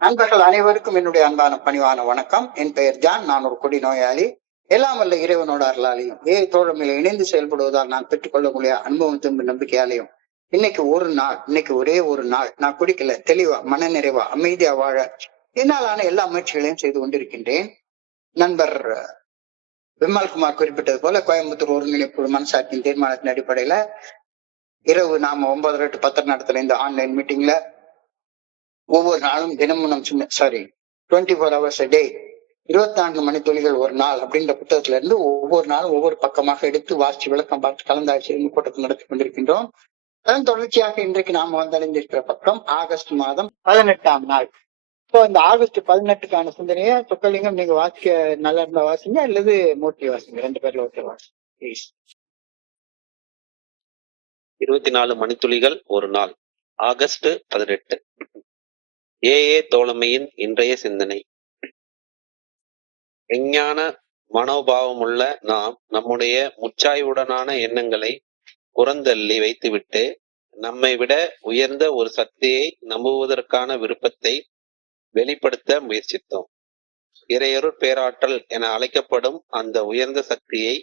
நண்பர்கள் அனைவருக்கும் என்னுடைய அன்பான பணிவான வணக்கம். என் பெயர் ஜான். நான் ஒரு கொடி நோயாளி. எல்லாம் வல்ல இறைவனோட அருளாலையும் தோழமையில இணைந்து செயல்படுவதால் நான் பெற்றுக்கொள்ளக்கூடிய அனுபவத்தின் நம்பிக்கையாலையும் இன்னைக்கு ஒரே ஒரு நாள் நான் குடிக்கல, தெளிவா மன நிறைவா அமைதியா வாழ என்னாலான எல்லா முயற்சிகளையும் செய்து கொண்டிருக்கின்றேன். நண்பர் விமல்குமார் குறிப்பிட்டது போல கோயம்புத்தூர் ஒருங்கிணைப்பு மனசாட்சியின் தீர்மானத்தின் அடிப்படையில இரவு நாம 9:30 to 10 நடத்துற இந்த ஆன்லைன் மீட்டிங்ல ஒவ்வொரு நாளும் தினமும் 24 hours a day, 24 மணித்துளிகள் ஒரு நாள் அப்படின்ற புத்தகத்துல இருந்து ஒவ்வொரு நாளும் ஒவ்வொரு பக்கமாக எடுத்து வாசிச்சு விளக்கம் பார்த்து கலந்தாய்ச்சி கூட்டத்தை நடத்தி கொண்டிருக்கின்றோம். அதன் தொடர்ச்சியாக இன்றைக்கு நாம வந்தடைந்திருக்கிற பக்கம் ஆகஸ்ட் மாதம் 18ஆம் நாள். இந்த ஆகஸ்ட் 18க்கான சிந்தனையை சொக்கலிங்கம் நீங்க வாசிக்க நல்லா இருந்தா வாசிங்க, அல்லது மூர்த்தி வாசிங்க, ரெண்டு பேர்ல ஒருத்தர் வாசிங்க ப்ளீஸ். 24 மணித்துளிகள் ஒரு நாள், ஆகஸ்ட் 18. தோழமையின் இன்றைய சிந்தனை. விஞ்ஞான மனோபாவமுள்ள நாம் நம்முடைய முச்சாய்வுடனான எண்ணங்களை புறந்தள்ளி வைத்துவிட்டு நம்மை விட உயர்ந்த ஒரு சக்தியை நம்புவதற்கான விருப்பத்தை வெளிப்படுத்த முயற்சித்தோம். இறையருள் பேராற்றல் என அழைக்கப்படும் அந்த உயர்ந்த சக்தியை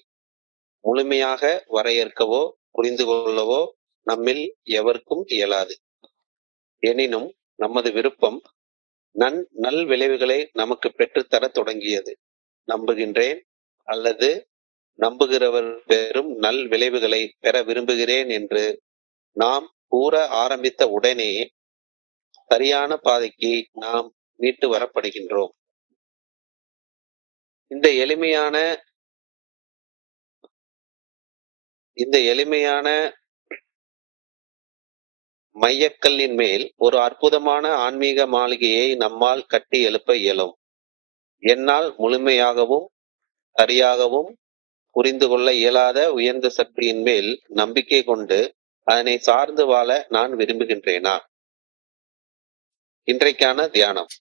முழுமையாக வரையறுக்கவோ புரிந்து கொள்ளவோ நம்மில் எவருக்கும் இயலாது. எனினும் நமது விருப்பம் நல் விளைவுகளை நமக்கு பெற்றுத்தர தொடங்கியது. நம்புகின்றேன் அல்லது நம்புகிறவர் பெறும் நல் விளைவுகளை பெற விரும்புகிறேன் என்று நாம் கூற ஆரம்பித்த உடனே சரியான பாதைக்கு நாம் மீட்டு வரப்படுகின்றோம். இந்த எளிமையான மையக்கல்லின் மேல் ஒரு அற்புதமான ஆன்மீக மாளிகையை நம்மால் கட்டி எழுப்ப இயலும். என்னால் முழுமையாகவும் சரியாகவும் புரிந்து கொள்ள இயலாத உயர்ந்த சக்தியின் மேல் நம்பிக்கை கொண்டு அதனை சார்ந்து வாழ நான் விரும்புகின்றேனா? இன்றைக்கான தியானம்.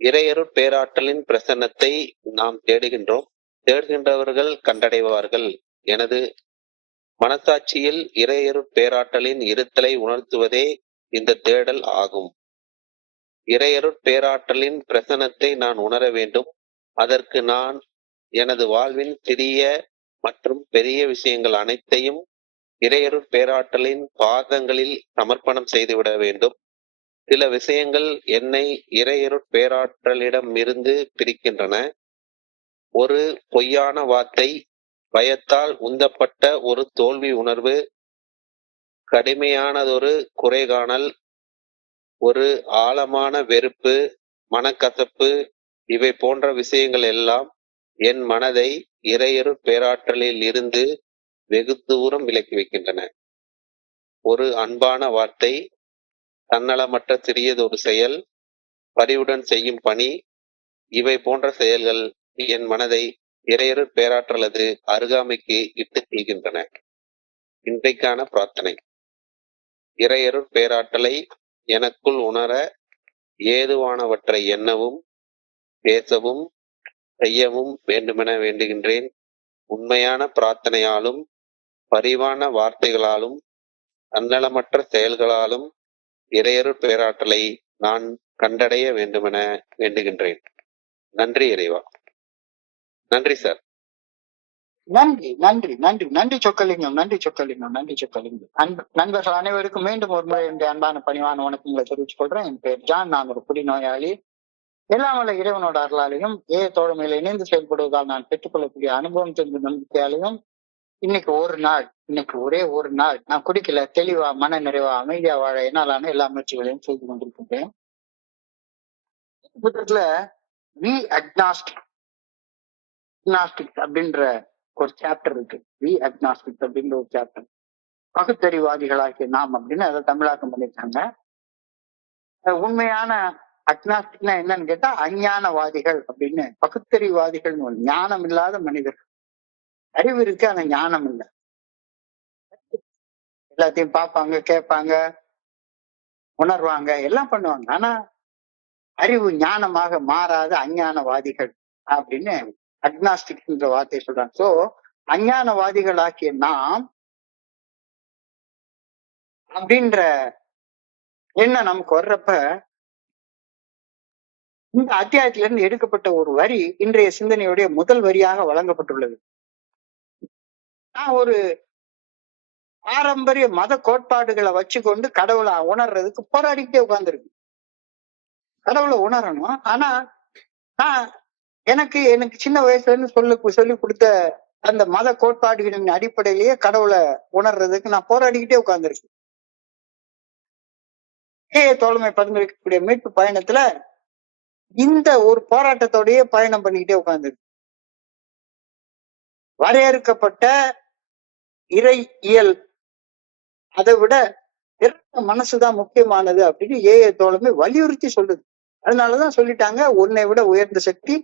இறையருட் பேராற்றலின் பிரசன்னத்தை நாம் தேடுகின்றோம். தேடுகின்றவர்கள் கண்டடைவார்கள். எனது மனசாட்சியில் இறையருட் பேராற்றலின் இருத்தலை உணர்த்துவதே இந்த தேடல் ஆகும். இறையருட் பேராற்றலின் பிரசன்னத்தை நான் உணர வேண்டும். அதற்கு நான் எனது வாழ்வின் சிறிய மற்றும் பெரிய விஷயங்கள் அனைத்தையும் இறையருட் பேராற்றலின் பாதங்களில் சமர்ப்பணம் செய்துவிட வேண்டும். சில விஷயங்கள் என்னை இறையருட் பேராற்றலிடம் இருந்து பிரிக்கின்றன. ஒரு பொய்யான வார்த்தை, பயத்தால் உந்தப்பட்ட ஒரு தோல்வி உணர்வு, கடுமையானதொரு குறைகாணல், ஒரு ஆழமான வெறுப்பு, மனக்கசப்பு, இவை போன்ற விஷயங்கள் எல்லாம் என் மனதை இறையருட் பேராற்றலில் இருந்து வெகு தூரம் விலக்கி வைக்கின்றன. ஒரு அன்பான வார்த்தை, தன்னலமற்ற சிறியதொரு செயல், பரிவுடன் செய்யும் பணி, இவை போன்ற செயல்கள் என் மனதை இறையருட் பேராற்றலது அருகாமைக்கு இட்டுச் செல்கின்றன. இன்றைக்கான பிரார்த்தனை. இறையருட் பேராற்றலை எனக்குள் உணர ஏதுவானவற்றை எண்ணவும் பேசவும் செய்யவும் வேண்டுமென வேண்டுகின்றேன். உண்மையான பிரார்த்தனையாலும் பரிவான வார்த்தைகளாலும் தன்னலமற்ற செயல்களாலும் இறையருட் பேராற்றலை நான் கண்டடைய வேண்டுமென வேண்டுகின்றேன். நன்றி இறைவா. நன்றி சார். நன்றி நன்றி நன்றி நன்றி சொக்கலிங்கம், நன்றி சொக்கலிங்கம், நன்றி சொக்கலிங்கம். நண்பர்கள் அனைவருக்கும் மீண்டும் ஒரு முறை என்னுடைய அன்பான பணிவான வணக்கங்களை தெரிவித்துக் கொள்றேன். என் பெயர் ஜான். நான் ஒரு குடி நோயாளி. எல்லாம் வல்ல இறைவனோட அருளாலையும் தோழமையில இணைந்து செயல்படுவதால் நான் பெற்றுக்கொள்ளக்கூடிய அனுபவம் தெரிந்த நம்பிக்கையாலையும் இன்னைக்கு ஒரே ஒரு நாள் நான் குடிக்கல, தெளிவா மன நிறைவா அமைதியா வாழ என்னாலான எல்லா முயற்சிகளையும் செய்து கொண்டிருக்கின்றேன். புத்தகத்துல வி அக்னாஸ்டிக் அப்படின்ற ஒரு சாப்டர் இருக்கு. வி அக்னாஸ்டிக் அப்படின்ற ஒரு சாப்டர். பகுத்தறிவாதிகளாகிய நாம் அப்படின்னு அதை தமிழாக்கம் பண்ணிருக்காங்க. உண்மையான அக்னாஸ்டிக்னா என்னன்னு கேட்டா அஞ்ஞானவாதிகள் அப்படின்னு. பகுத்தறிவாதிகள் ஞானம் இல்லாத மனிதர்கள். அறிவு இருக்கு, ஆனா ஞானம் இல்லை. எல்லாத்தையும் பார்ப்பாங்க, கேட்பாங்க, உணர்வாங்க, எல்லாம் பண்ணுவாங்க. ஆனா அறிவு ஞானமாக மாறாத அஞ்ஞானவாதிகள் அப்படின்னு அக்னாஸ்டிக்ன்ற வார்த்தையை சொல்றாங்க. சோ அஞ்ஞானவாதிகள் ஆக்கிய நாம் அப்படின்ற எண்ணம் நமக்கு வர்றப்ப இந்த அத்தியாயத்திலிருந்து எடுக்கப்பட்ட ஒரு வரி இன்றைய சிந்தனையுடைய முதல் வரியாக வழங்கப்பட்டுள்ளது. நான் ஒரு பாரம்பரிய மத கோட்பாடுகளை வச்சுக்கொண்டு கடவுளை உணர்றதுக்கு போராடிக்கிட்டே உட்கார்ந்துருக்கு. கடவுளை உணரணும். ஆனா நான் எனக்கு சின்ன வயசுல இருந்து சொல்லி கொடுத்த அந்த மத கோட்பாடுகளின் அடிப்படையிலேயே கடவுளை உணர்றதுக்கு நான் போராடிக்கிட்டே உட்கார்ந்துருக்கு. தோழமை பரிந்துரைக்கக்கூடிய மீட்பு பயணத்துல இந்த ஒரு போராட்டத்தோடயே பயணம் பண்ணிக்கிட்டே உட்கார்ந்துருக்கு. வரையறுக்கப்பட்ட இறை இயல் அதை விட மனசுதான் முக்கியமானது அப்படின்னு தோழமை வலியுறுத்தி சொல்லுது. அதனாலதான் சொல்லிட்டாங்க, உன்னை விட உயர்ந்த சக்தி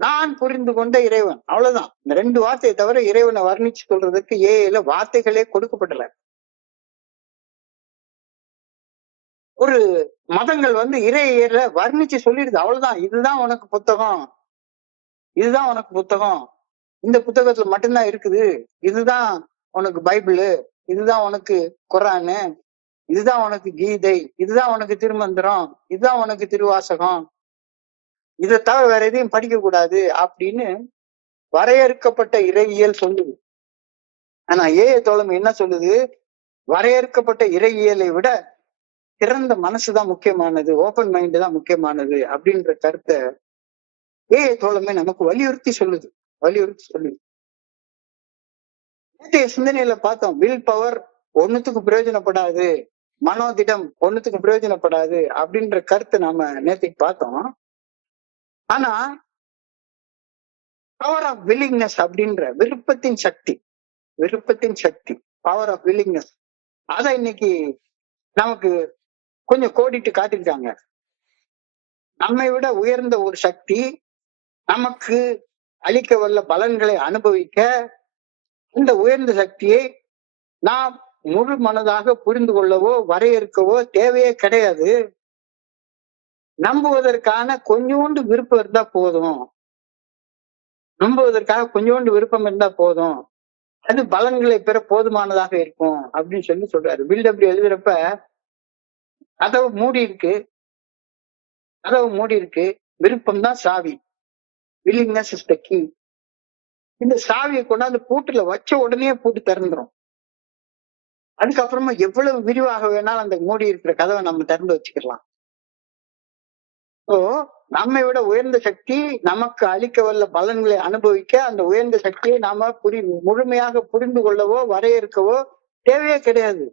நான் புரிந்து கொண்ட இறைவன். அவ்வளவுதான். இந்த 2 வார்த்தையை தவிர இறைவனை வர்ணிச்சு சொல்றதுக்கு வார்த்தைகளே கொடுக்கப்படல. ஒரு மதங்கள் இறையியல வர்ணிச்சு சொல்லிடுது, அவ்வளவுதான். இதுதான் உனக்கு புத்தகம், இதுதான் உனக்கு புத்தகம், இந்த புத்தகத்துல மட்டும்தான் இருக்குது, இதுதான் உனக்கு பைபிளு, இதுதான் உனக்கு குர்ஆனு, இதுதான் உனக்கு கீதை, இதுதான் உனக்கு திருமந்திரம், இதுதான் உனக்கு திருவாசகம், இதை தவிர வேற எதையும் படிக்க கூடாது அப்படின்னு வரையறுக்கப்பட்ட இறையியல் சொல்லுது. ஆனா தோழமை என்ன சொல்லுது? வரையறுக்கப்பட்ட இறையியலை விட திறந்த மனசுதான் முக்கியமானது, ஓப்பன் மைண்ட் தான் முக்கியமானது அப்படின்ற கருத்தை தோழமை நமக்கு வலியுறுத்தி சொல்லுது. நேற்றைய சிந்தனையில பார்த்தோம், வில் பவர் ஒண்ணுத்துக்கு பிரயோஜனப்படாது, மனோதிடம் ஒண்ணுத்துக்கு பிரயோஜனப்படாது அப்படின்ற கருத்தை நாம நேற்றுக்கு பார்த்தோம். ஆனா பவர் ஆஃப் வில்லிங்னஸ் அப்படின்ற விருப்பத்தின் சக்தி, பவர் ஆஃப் வில்லிங்னஸ், அத இன்னைக்கு நமக்கு கொஞ்சம் கோடிட்டு காட்டிருக்காங்க. நம்மை விட உயர்ந்த ஒரு சக்தி நமக்கு அளிக்க வல்ல பலன்களை அனுபவிக்க, இந்த உயர்ந்த சக்தியை நாம் முழு மனதாக புரிந்து கொள்ளவோ வரையறுக்கவோ தேவையே கிடையாது. நம்புவதற்கான கொஞ்சோண்டு விருப்பம் இருந்தா போதும், விருப்பம் இருந்தா போதும், அது பலன்களை பெற போதுமானதாக இருக்கும் அப்படின்னு சொல்றாரு. பில்டப் எழுதுறப்ப கதவு மூடி இருக்கு, விருப்பம் தான் சாவி, வில்லிங்னஸ் இஸ் த கீ. இந்த சாவியை கொண்டாந்து பூட்டுல வச்ச உடனே பூட்டு திறந்துரும். அதுக்கப்புறமா எவ்வளவு விரிவாக வேணாலும் அந்த மூடி இருக்கிற கதவை நம்ம திறந்து வச்சுக்கலாம். நம்மை விட உயர்ந்த சக்தி நமக்கு அளிக்க வல்ல பலன்களை அனுபவிக்க, அந்த உயர்ந்த சக்தியை நாம முழுமையாக புரிந்து கொள்ளவோ வரையறுக்கவோ தேவையே கிடையாது.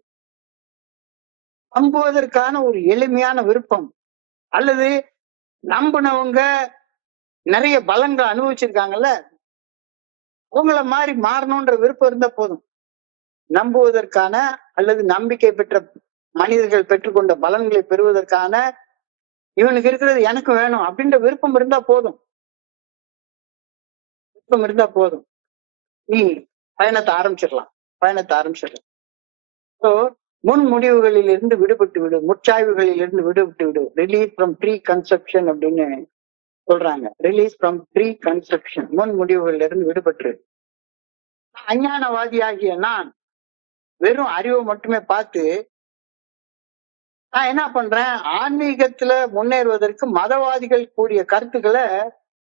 நம்புவதற்கான ஒரு எளிமையான விருப்பம், அல்லது நம்பினவங்க நிறைய பலன்கள் அனுபவிச்சிருக்காங்கல்ல, அவங்கள மாதிரி மாறணும்ன்ற விருப்பம் இருந்தா போதும். நம்புவதற்கான அல்லது நம்பிக்கை பெற்ற மனிதர்கள் பெற்றுக்கொண்ட பலன்களை பெறுவதற்கான இவனுக்கு இருக்கிறது எனக்கு வேணும் அப்படின்ற விருப்பம் இருந்தா போதும், நீ பயணத்தை ஆரம்பிச்சிடலாம். முன் முடிவுகளில் இருந்து விடுபட்டு விடு, முற்சாய்வுகளில் இருந்து விடுபட்டு விடு, ரிலீஸ் ஃப்ரம் ப்ரீ கன்செப்ஷன் அப்படின்னு சொல்றாங்க. ரிலீஸ் ஃப்ரம் ப்ரீ கன்செப்ஷன், முன் முடிவுகளில் இருந்து விடுபட்டு. அஞ்ஞானவாதியாகிய நான் வெறும் அறிவை மட்டுமே பார்த்து நான் என்ன பண்றேன், ஆன்மீகத்துல முன்னேறுவதற்கு மதவாதிகள் கூறிய கருத்துக்களை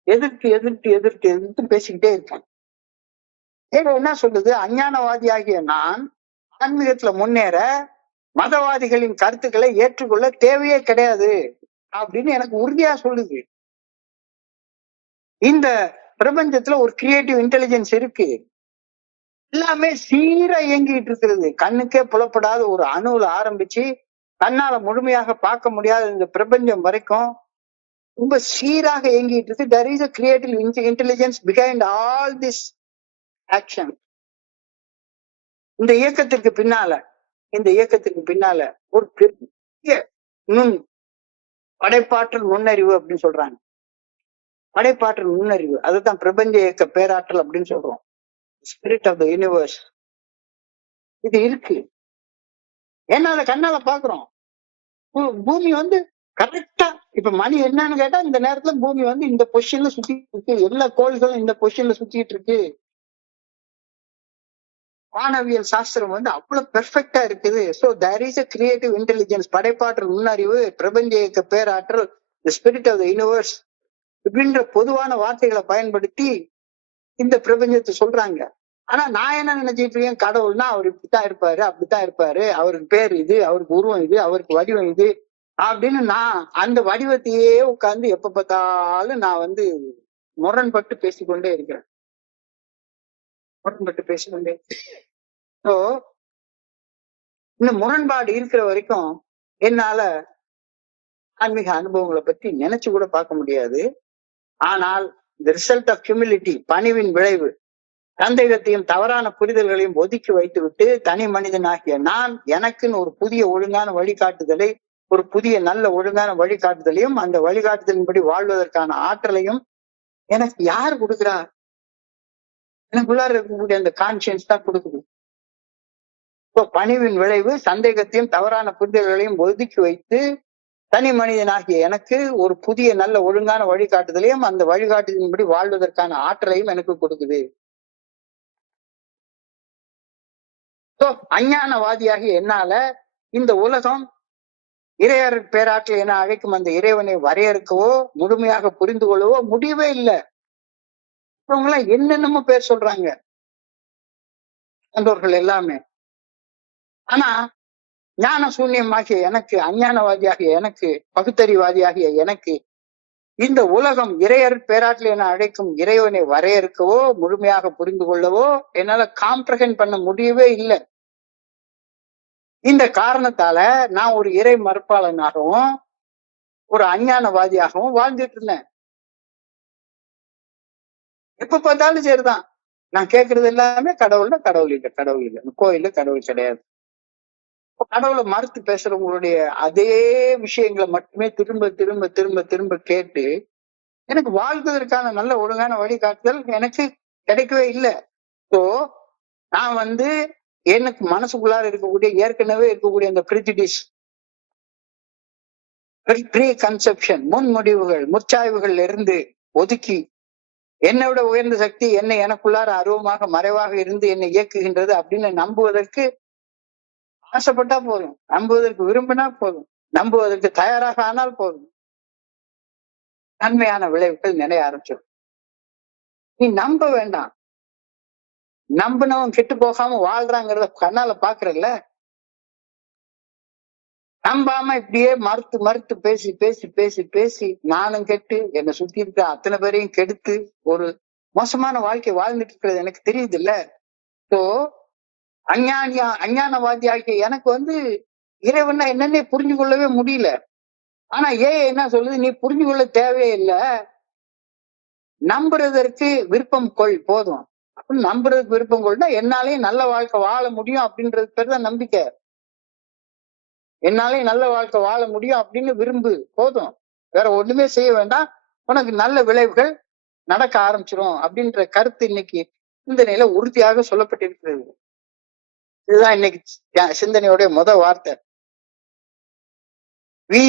எதிர்த்து பேசிக்கிட்டே இருக்கேன். என்ன சொல்லுது? அஞ்ஞானவாதியாகிய நான் ஆன்மீகத்துல முன்னேற மதவாதிகளின் கருத்துக்களை ஏற்றுக்கொள்ள தேவையே கிடையாது அப்படின்னு எனக்கு உறுதியா சொல்லுது. இந்த பிரபஞ்சத்துல ஒரு கிரியேட்டிவ் இன்டெலிஜென்ஸ் இருக்கு, எல்லாமே சீரா இயங்கிட்டு இருக்கிறது. கண்ணுக்கே புலப்படாத ஒரு அணுல ஆரம்பிச்சு கண்ணால முழுமையாக பார்க்க முடியாத இந்த பிரபஞ்சம் வரைக்கும் ரொம்ப சீராக இயங்கிட்டு இருக்கு. there is a creative intelligence behind all this action. இந்த இயக்கத்திற்கு பின்னால ஒரு பெரிய படைப்பாற்றல் நுண்ணறிவு அப்படின்னு சொல்றாங்க. படைப்பாற்றல் நுண்ணறிவு, அதுதான் பிரபஞ்ச இயக்க பேராற்றல் அப்படின்னு சொல்றோம். ஸ்பிரிட் ஆஃப் த யூனிவர்ஸ் இது இருக்கு. ஏன்னா அதை கண்ணால பாக்குறோம். பூமி கரெக்டா இப்ப மணி என்னன்னு கேட்டா இந்த நேரத்துல பூமி இந்த பொசிஷன்ல சுத்திட்டு இருக்கு, எல்லா கோள்களும் இந்த பொசிஷன்ல சுத்திட்டு இருக்கு. வானவியல் சாஸ்திரம் அவ்வளவு பெர்ஃபெக்டா இருக்குது. So there is a creative intelligence, படைப்பாற்றல் நுண்ணறிவு, பிரபஞ்ச இயக்க பேராற்றல், the spirit of the universe இப்படின்ற பொதுவான வார்த்தைகளை பயன்படுத்தி இந்த பிரபஞ்சத்தை சொல்றாங்க. ஆனா நான் என்ன நினைச்சிட்டு இருக்கேன், கடவுள்னா அவர் இப்படித்தான் இருப்பாரு, அப்படித்தான் இருப்பாரு, அவருக்கு பேர் இது, அவருக்கு உருவம் இது, அவருக்கு வடிவம் இது அப்படின்னு நான் அந்த வடிவத்தையே உட்கார்ந்து எப்ப பார்த்தாலும் நான் வந்து முரண்பட்டு பேசிக்கொண்டே இருக்கிறேன். முரண்பட்டு பேசிக்கொண்டே. ஸோ இந்த முரண்பாடு இருக்கிற வரைக்கும் என்னால ஆன்மீக அனுபவங்களை பத்தி நினைச்சு கூட பார்க்க முடியாது. ஆனால் இந்த ரிசல்ட் ஆஃப் ஹியூமிலிட்டி, பணிவின் விளைவு, சந்தேகத்தையும் தவறான புரிதல்களையும் ஒதுக்கி வைத்துவிட்டு தனி மனிதனாகிய நான் எனக்குன்னு ஒரு புதிய ஒழுங்கான வழிகாட்டுதலை, ஒரு புதிய நல்ல ஒழுங்கான வழிகாட்டுதலையும் அந்த வழிகாட்டுதலின்படி வாழ்வதற்கான ஆற்றலையும் எனக்கு யார் கொடுக்குறா? எனக்குள்ளார இருக்கக்கூடிய அந்த கான்சியன்ஸ் தான் கொடுக்குது. இப்போ பணிவின் விளைவு, சந்தேகத்தையும் தவறான புரிதல்களையும் ஒதுக்கி வைத்து தனி மனிதனாகிய எனக்கு ஒரு புதிய நல்ல ஒழுங்கான வழிகாட்டுதலையும் அந்த வழிகாட்டுதலின்படி வாழ்வதற்கான ஆற்றலையும் எனக்கு கொடுக்குது. அஞ்ஞானவாதியாகிய என்னால இந்த உலகம் இறையர் பேராற்றல் என அழைக்கும் அந்த இறைவனை வரையறுக்கவோ முழுமையாக புரிந்து கொள்ளவோ முடியவே இல்லை. அவங்க எல்லாம் என்னென்னமோ பேர் சொல்றாங்க அந்தவர்கள் எல்லாமே. ஆனா ஞான சூன்யமாகிய எனக்கு, அஞ்ஞானவாதியாகிய எனக்கு, பகுத்தறிவாதியாகிய எனக்கு இந்த உலகம் இறையர் பேராற்றல் என அழைக்கும் இறைவனை வரையறுக்கவோ முழுமையாக புரிந்து கொள்ளவோ என்னால காம்ப்ரஹெண்ட் பண்ண முடியவே இல்லை. இந்த காரணத்தால நான் ஒரு இறை மறுப்பாளனாகவும் ஒரு அஞ்ஞானவாதியாகவும் வாழ்ந்துட்டு இருந்தேன். எப்ப பார்த்தாலும் சரிதான், நான் கேட்கறது எல்லாமே கடவுள்னா கடவுள் இல்லை, கடவுள் இல்லை, கோயில்ல கடவுள் கிடையாது. கடவுளை மறுத்து பேசுறவங்களுடைய அதே விஷயங்களை மட்டுமே திரும்ப திரும்ப திரும்ப திரும்ப கேட்டு எனக்கு வாழ்வதற்கான நல்ல ஒழுங்கான வழிகாட்டுதல் எனக்கு கிடைக்கவே இல்லை. ஸோ நான் வந்து எனக்கு மனசுக்குள்ளார இருக்கக்கூடிய ஏற்கனவே இருக்கக்கூடிய அந்த பிரிஜிடிஸ், ப்ரீ கன்செப்ஷன், முன்முடிவுகள், முற்சாய்வுகள்ல இருந்து ஒதுக்கி என்னை விட உயர்ந்த சக்தி என்னை எனக்குள்ளார அருவமாக மறைவாக இருந்து என்னை இயக்குகின்றது அப்படின்னு நம்புவதற்கு ஆசைப்பட்டா போதும், நம்புவதற்கு விரும்பினா போதும், நம்புவதற்கு தயாராக ஆனால் போதும், நன்மையான விளைவுகள் நிறைய ஆரம்பிச்சிடும். நீ நம்ப வேண்டாம், நம்பினவன் கெட்டு போகாம வாழ்றாங்கிறத கண்ணால பாக்குறல்ல. நம்பாம இப்படியே மறுத்து மறுத்து பேசி பேசி பேசி பேசி நானும் கெட்டு என்னை சுத்தி இருக்க அத்தனை பேரையும் கெடுத்து ஒரு மோசமான வாழ்க்கை வாழ்ந்துட்டு இருக்கிறது எனக்கு தெரியுது இல்ல. ஸோ அஞ்ஞானவாதி ஆகிய எனக்கு வந்து இறைவனா என்னன்னே புரிஞ்சு கொள்ளவே முடியல. ஆனா என்ன சொல்லுது, நீ புரிஞ்சு கொள்ள தேவையே இல்லை, நம்புறதற்கு விருப்பம் கொள் போதும். அப்படின்னு நம்புறதுக்கு விருப்பம் கொள்னா என்னாலேயும் நல்ல வாழ்க்கை வாழ முடியும் அப்படின்றது பேர் தான் நம்பிக்கை. என்னாலேயும் நல்ல வாழ்க்கை வாழ முடியும் அப்படின்னு விரும்பு போதும், வேற ஒண்ணுமே செய்ய வேண்டாம், உனக்கு நல்ல விளைவுகள் நடக்க ஆரம்பிச்சிரும் அப்படின்ற கருத்து இன்னைக்கு சிந்தனையில உறுதியாக சொல்லப்பட்டிருக்கிறது. இதுதான் இன்னைக்கு சிந்தனையுடைய வார்த்தை. We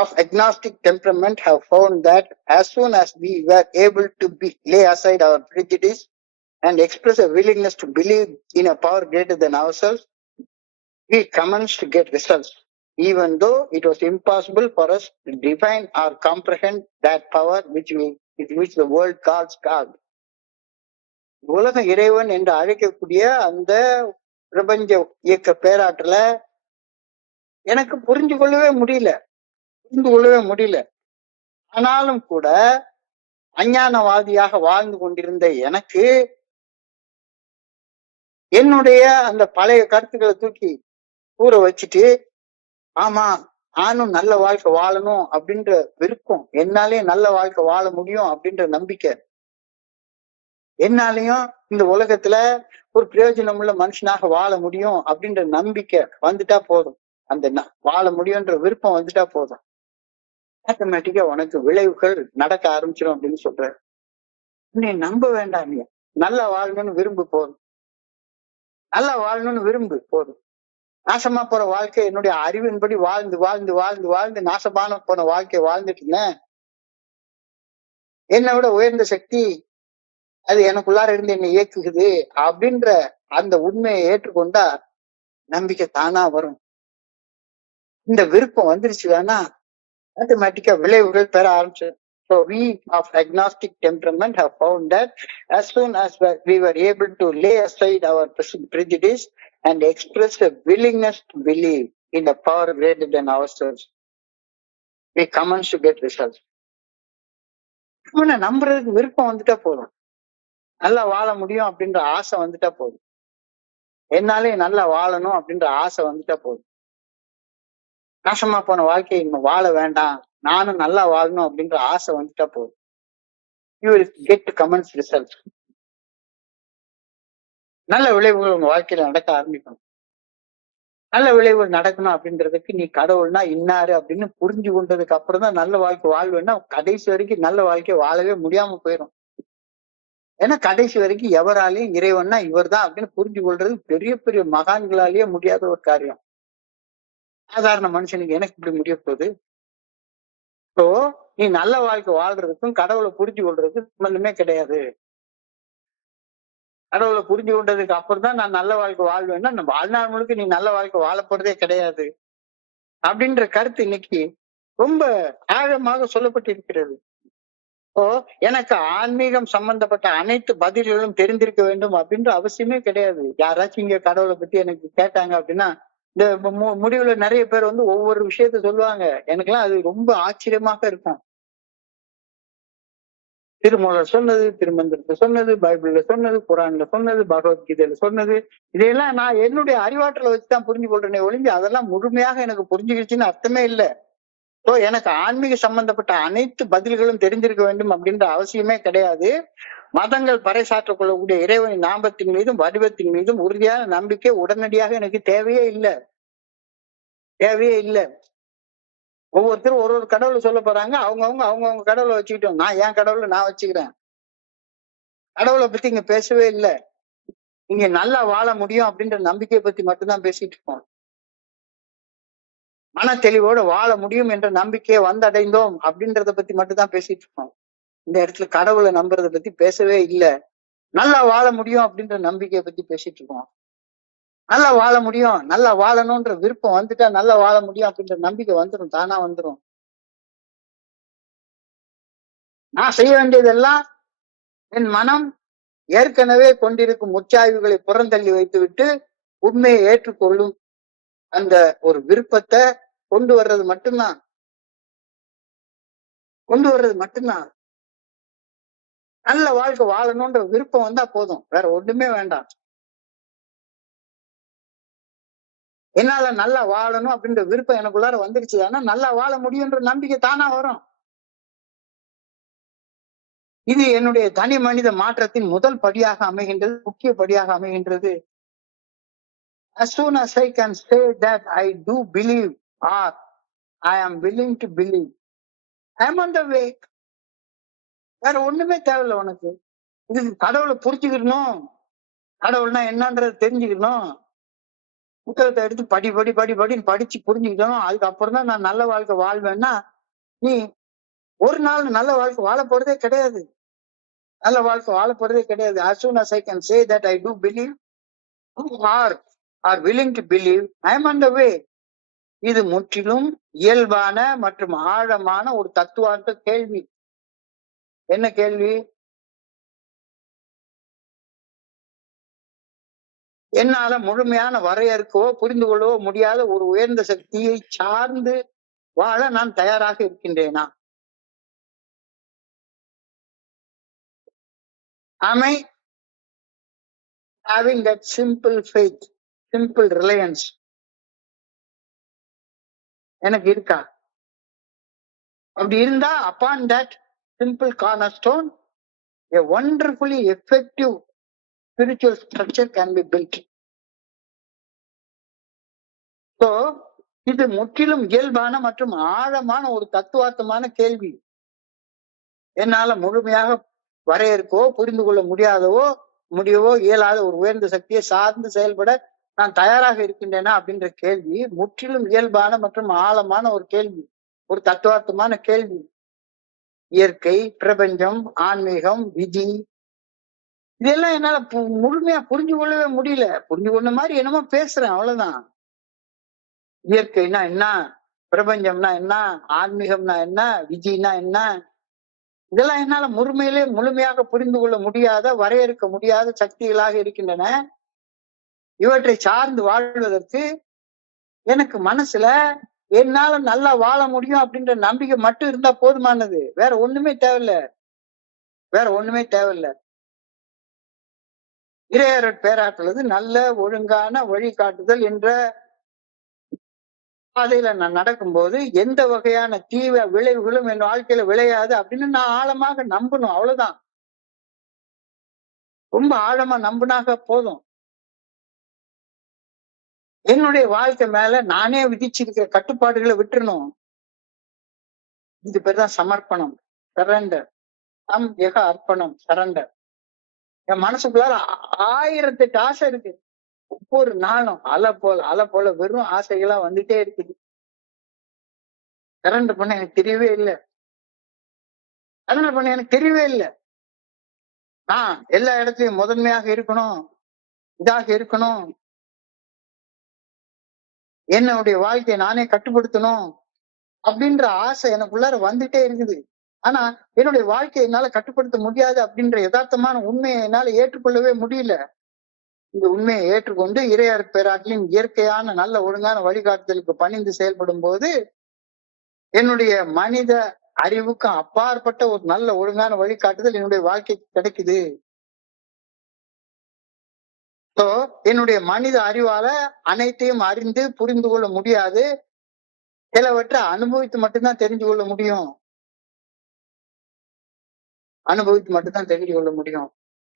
of agnostic temperament have found that as soon as we were able to lay aside our prejudice and express a willingness to believe in a power greater than ourselves, we commenced to get results, even though it was impossible for us to define or comprehend that power which the world calls God. உலக இறைவன் என்று அழைக்கக்கூடிய அந்த பிரபஞ்ச இயக்க பேராற்றல எனக்கு புரிந்து கொள்ளவே முடியல. ஆனாலும் கூட அஞ்ஞானவாதியாக வாழ்ந்து கொண்டிருந்த எனக்கு என்னுடைய அந்த பழைய கருத்துக்களை தூக்கி கூற வச்சுட்டு, ஆமா நானும் நல்ல வாழ்க்கை வாழணும் அப்படின்ற விருப்பம், என்னாலேயும் நல்ல வாழ்க்கை வாழ முடியும் அப்படின்ற நம்பிக்கை, என்னாலையும் இந்த உலகத்துல ஒரு பிரயோஜனம் உள்ள மனுஷனாக வாழ முடியும் அப்படின்ற நம்பிக்கை வந்துட்டா போதும், அந்த வாழ முடியும்ன்ற விருப்பம் வந்துட்டா போதும், ஆட்டோமேட்டிக்கா உனக்கு விளைவுகள் நடக்க ஆரம்பிச்சிடும் அப்படின்னு சொல்ற. நீ நம்ப வேண்டாம், நீ நல்லா வாழணும்னு விரும்பு போதும், நல்லா வாழணும்னு விரும்பு போதும். நாசமா போற வாழ்க்கை என்னுடைய அறிவின்படி வாழ்ந்து வாழ்ந்து வாழ்ந்து வாழ்ந்து நாசமான போன வாழ்க்கையை வாழ்ந்துட்டு இருந்தேன், என்னை விட உயர்ந்த சக்தி அது எனக்குள்ளார இருந்து என்னை இயக்குகுது அப்படின்ற அந்த உண்மையை ஏற்றுக்கொண்டா நம்பிக்கை தானா வரும். இந்த விருப்பம் வந்துருச்சு வேணா ஆட்டோமேட்டிக்கா விளைவுகள் பெற ஆரம்பிச்சு. So we of agnostic temperament have found that as soon as we were able to lay aside our prejudice and express a willingness to believe in a power greater than ourselves, we commence to get results. இவனை நம்புறதுக்கு விருப்பம் வந்துட்டா போதும், நல்லா வாழ முடியும் அப்படின்ற ஆசை வந்துட்டா போதும், என்னாலே நல்லா வாழணும் அப்படின்ற ஆசை வந்துட்டா போதும். நாசமா போன வாழ்க்கையை இனிமே வாழ வேண்டாம், நானும் நல்லா வாழணும் அப்படின்ற ஆசை வந்துட்டா போதும். You will get to commence results. நல்ல விளைவுகள் உங்க வாழ்க்கையில நடக்க ஆரம்பிக்கணும். நல்ல விளைவுகள் நடக்கணும் அப்படின்றதுக்கு நீ கடவுள்னா இன்னாரு அப்படின்னு புரிஞ்சு கொண்டதுக்கு அப்புறம் தான் நல்ல வாழ்க்கை வாழ்வேன்னா கடைசி வரைக்கும் நல்ல வாழ்க்கை வாழவே முடியாம போயிடும். ஏன்னா கடைசி வரைக்கும் எவராலையும் இறைவன்னா இவர் தான் அப்படின்னு புரிஞ்சு கொள்றது பெரிய பெரிய மகான்களாலேயே முடியாத ஒரு காரியம். சாதாரண மனுஷனுக்கு எனக்கு இப்படி முடிய போகுது. ஸோ நீ நல்ல வாழ்க்கை வாழ்றதுக்கும் கடவுளை புரிஞ்சு கொள்றதுக்கும் சம்பந்தமே கிடையாது. கடவுளை புரிஞ்சு கொண்டதுக்கு அப்புறம் தான் நான் நல்ல வாழ்க்கை வாழ்வேன்னா நம்ம வாழ்நாள் முழுக்க நீ நல்ல வாழ்க்கை வாழ போறதே கிடையாது அப்படின்ற கருத்து இன்னைக்கு ரொம்ப ஆழமாக சொல்லப்பட்டிருக்கிறது. இப்போ எனக்கு ஆன்மீகம் சம்பந்தப்பட்ட அனைத்து பதில்களும் தெரிந்திருக்க வேண்டும் அப்படின்ற அவசியமே கிடையாது. யாராச்சும் இங்க கடவுளை பத்தி எனக்கு கேட்டாங்க அப்படின்னா இந்த முடிவுல நிறைய பேர் வந்து ஒவ்வொரு விஷயத்த சொல்லுவாங்க. எனக்கெல்லாம் அது ரொம்ப ஆச்சரியமாக இருக்கும். திருமூலர் சொன்னது, திருமந்திரத்தை சொன்னது, பைபிள்ல சொன்னது, குரான்ல சொன்னது, பகவத்கீதையில சொன்னது, இதையெல்லாம் நான் என்னுடைய அறிவாற்றலை வச்சுதான் புரிஞ்சு கொள்றேனே ஒழிஞ்சு அதெல்லாம் முழுமையாக எனக்கு புரிஞ்சுக்கிச்சுன்னு அர்த்தமே இல்லை. ஸோ எனக்கு ஆன்மீக சம்பந்தப்பட்ட அனைத்து பதில்களும் தெரிஞ்சிருக்க வேண்டும் அப்படின்ற அவசியமே கிடையாது. மதங்கள் பறைசாற்றக் கொள்ளக்கூடிய இறைவனின் நாமத்தின் மீதும் வடிவத்தின் மீதும் உறுதியான நம்பிக்கை உடனடியாக எனக்கு தேவையே இல்லை, தேவையே இல்லை. ஒவ்வொருத்தரும் ஒரு ஒரு கடவுளை சொல்ல போறாங்க. அவங்கவுங்க கடவுளை வச்சுக்கிட்டோம். நான் என் கடவுளை நான் வச்சுக்கிறேன். கடவுளை பத்தி இங்க பேசவே இல்லை. இங்க நல்லா வாழ முடியும் அப்படின்ற நம்பிக்கையை பத்தி மட்டும்தான் பேசிட்டு இருக்கோம். மன தெளிவோட வாழ முடியும் என்ற நம்பிக்கையை வந்தடைந்தோம் அப்படின்றத பத்தி மட்டும்தான் பேசிட்டு இருக்கோம். இந்த இடத்துல கடவுளை நம்புறத பத்தி பேசவே இல்லை. நல்லா வாழ முடியும் அப்படின்ற நம்பிக்கையை பத்தி பேசிட்டு இருக்கோம். நல்லா வாழ முடியும், நல்லா வாழணும்ன்ற விருப்பம் வந்துட்டா நல்லா வாழ முடியும் அப்படின்ற நம்பிக்கை வந்துடும், தானா வந்துடும். நான் செய்ய வேண்டியதெல்லாம் என் மனம் ஏற்கனவே கொண்டிருக்கும் முச்சாய்வுகளை புறந்தள்ளி வைத்துவிட்டு உண்மையை ஏற்றுக்கொள்ளும் அந்த ஒரு விருப்பத்தை கொண்டு வர்றது மட்டும்தான், கொண்டு வர்றது மட்டும்தான். நல்ல வாழ்க்கை வாழணும்ன்ற விருப்பம் வந்தா போதும், வேற ஒண்ணுமே வேண்டாம். என்னால நல்லா வாழணும் அப்படின்ற விருப்பம் எனக்குள்ளார வந்துருச்சு, ஆனா நல்லா வாழ முடியும்ன்ற நம்பிக்கை தானா வரும். இது என்னுடைய தனி மனித மாற்றத்தின் முதல் படியாக அமைகின்றது, முக்கிய படியாக அமைகின்றது. As soon as I can say that I do believe or I am willing to believe, I am on the way. வேற ஒண்ணுமே தேவையில்லை உனக்கு. இது கடவுளை புரிஞ்சுக்கணும், கடவுள்னா என்னன்றது தெரிஞ்சுக்கணும், புத்தகத்தை எடுத்து படின்னு படிச்சு புரிஞ்சுக்கிட்டோம். அதுக்கப்புறம் தான் நான் நல்ல வாழ்க்கை வாழ்வேன்னா நீ ஒரு நாள் நல்ல வாழ்க்கை வாழ போறதே கிடையாது. நல்ல வாழ்க்கை வாழ போறதே கிடையாது. As soon as I can say that I do believe or are willing to believe, I am on the way. இது முற்றிலும் இயல்பான மற்றும் ஆழமான ஒரு தத்துவார்த்த கேள்வி. என்ன கேள்வி? என்னால முழுமையான வரையறுக்கவோ புரிந்து கொள்ளவோ முடியாத ஒரு உயர்ந்த சக்தியை சார்ந்து வாழ நான் தயாராக இருக்கின்றேனா? Am I having that simple faith, simple reliance? எனக்கு இருக்கா? அப்படி இருந்தா upon that simple cornerstone a wonderfully effective spiritual structure can be built. So இது முற்றிலும் இயல்பான மற்றும் ஆழமான ஒரு தத்துவார்த்தமான கேள்வி. என்னால முழுமையாக வரையறுக்கவோ புரிந்து கொள்ள முடியவோ இயலாத ஒரு உயர்ந்த சக்தியை சார்ந்து செயல்பட நான் தயாராக இருக்கின்றேனா அப்படின்ற கேள்வி முற்றிலும் இயல்பான மற்றும் ஆழமான ஒரு கேள்வி, ஒரு தத்துவார்த்தமான கேள்வி. இயற்கை, பிரபஞ்சம், ஆன்மீகம், விதி, இதெல்லாம் என்னால முழுமையா புரிஞ்சு கொள்ளவே முடியல. புரிஞ்சு கொண்ட மாதிரி என்னமோ பேசுறேன், அவ்வளவுதான். இயற்கைனா என்ன, பிரபஞ்சம்னா என்ன, ஆன்மீகம்னா என்ன, விதினா என்ன, இதெல்லாம் என்னால முழுமையாக புரிந்து கொள்ள முடியாத, வரையறுக்க முடியாத சக்திகளாக இருக்கின்றன. இவற்றை சார்ந்து வாழ்வதற்கு எனக்கு மனசுல என்னால நல்லா வாழ முடியும் அப்படின்ற நம்பிக்கை மட்டும் இருந்தா போதுமானது. வேற ஒண்ணுமே தேவையில்ல. வேற ஒண்ணுமே தேவையில்ல. இறையருட் பேராற்றுவது நல்ல ஒழுங்கான வழிகாட்டுதல் என்ற பாதையில நான் நடக்கும்போது எந்த வகையான தீவிர விளைவுகளும் என் வாழ்க்கையில விளையாது அப்படின்னு நான் ஆழமாக நம்பணும். அவ்வளவுதான். ரொம்ப ஆழமா நம்பினாக போதும். என்னுடைய வாழ்க்கை மேல நானே விதிச்சிருக்கிற கட்டுப்பாடுகளை விட்டுறணும். இது பேர் தான் சமர்ப்பணம், சரண்டர். அர்ப்பணம், சரண்டர். என் மனசுக்குள்ளார 1008 ஆசை இருக்கு. ஒவ்வொரு நாளும் அலை போல வெறும் ஆசைகளா வந்துட்டே இருக்குது. சரண்டர் பண்ண எனக்கு தெரியவே இல்லை. சரண்டர் பண்ண எனக்கு தெரியவே இல்லை. நான் எல்லா இடத்துலயும் முதன்மையாக இருக்கணும், இதாக இருக்கணும், என்னுடைய வாழ்க்கையை நானே கட்டுப்படுத்தணும் அப்படின்ற ஆசை எனக்குள்ளார வந்துட்டே இருக்குது. ஆனா என்னுடைய வாழ்க்கையை என்னால கட்டுப்படுத்த முடியாது அப்படின்ற யதார்த்தமான உண்மையை என்னால ஏற்றுக்கொள்ளவே முடியல. இந்த உண்மையை ஏற்றுக்கொண்டு இறையர் பேராட்டின் இயற்கையான நல்ல ஒழுங்கான வழிகாட்டுதலுக்கு பணிந்து செயல்படும் போது என்னுடைய மனித அறிவுக்கு அப்பாற்பட்ட ஒரு நல்ல ஒழுங்கான வழிகாட்டுதல் என்னுடைய வாழ்க்கைக்கு கிடைக்குது. என்னுடைய மனித அறிவால அனைத்தையும் அறிந்து புரிந்து கொள்ள முடியாது. சிலவற்றை அனுபவித்து மட்டும்தான் தெரிஞ்சு கொள்ள முடியும். அனுபவித்து மட்டும்தான் தெரிஞ்சு கொள்ள முடியும்.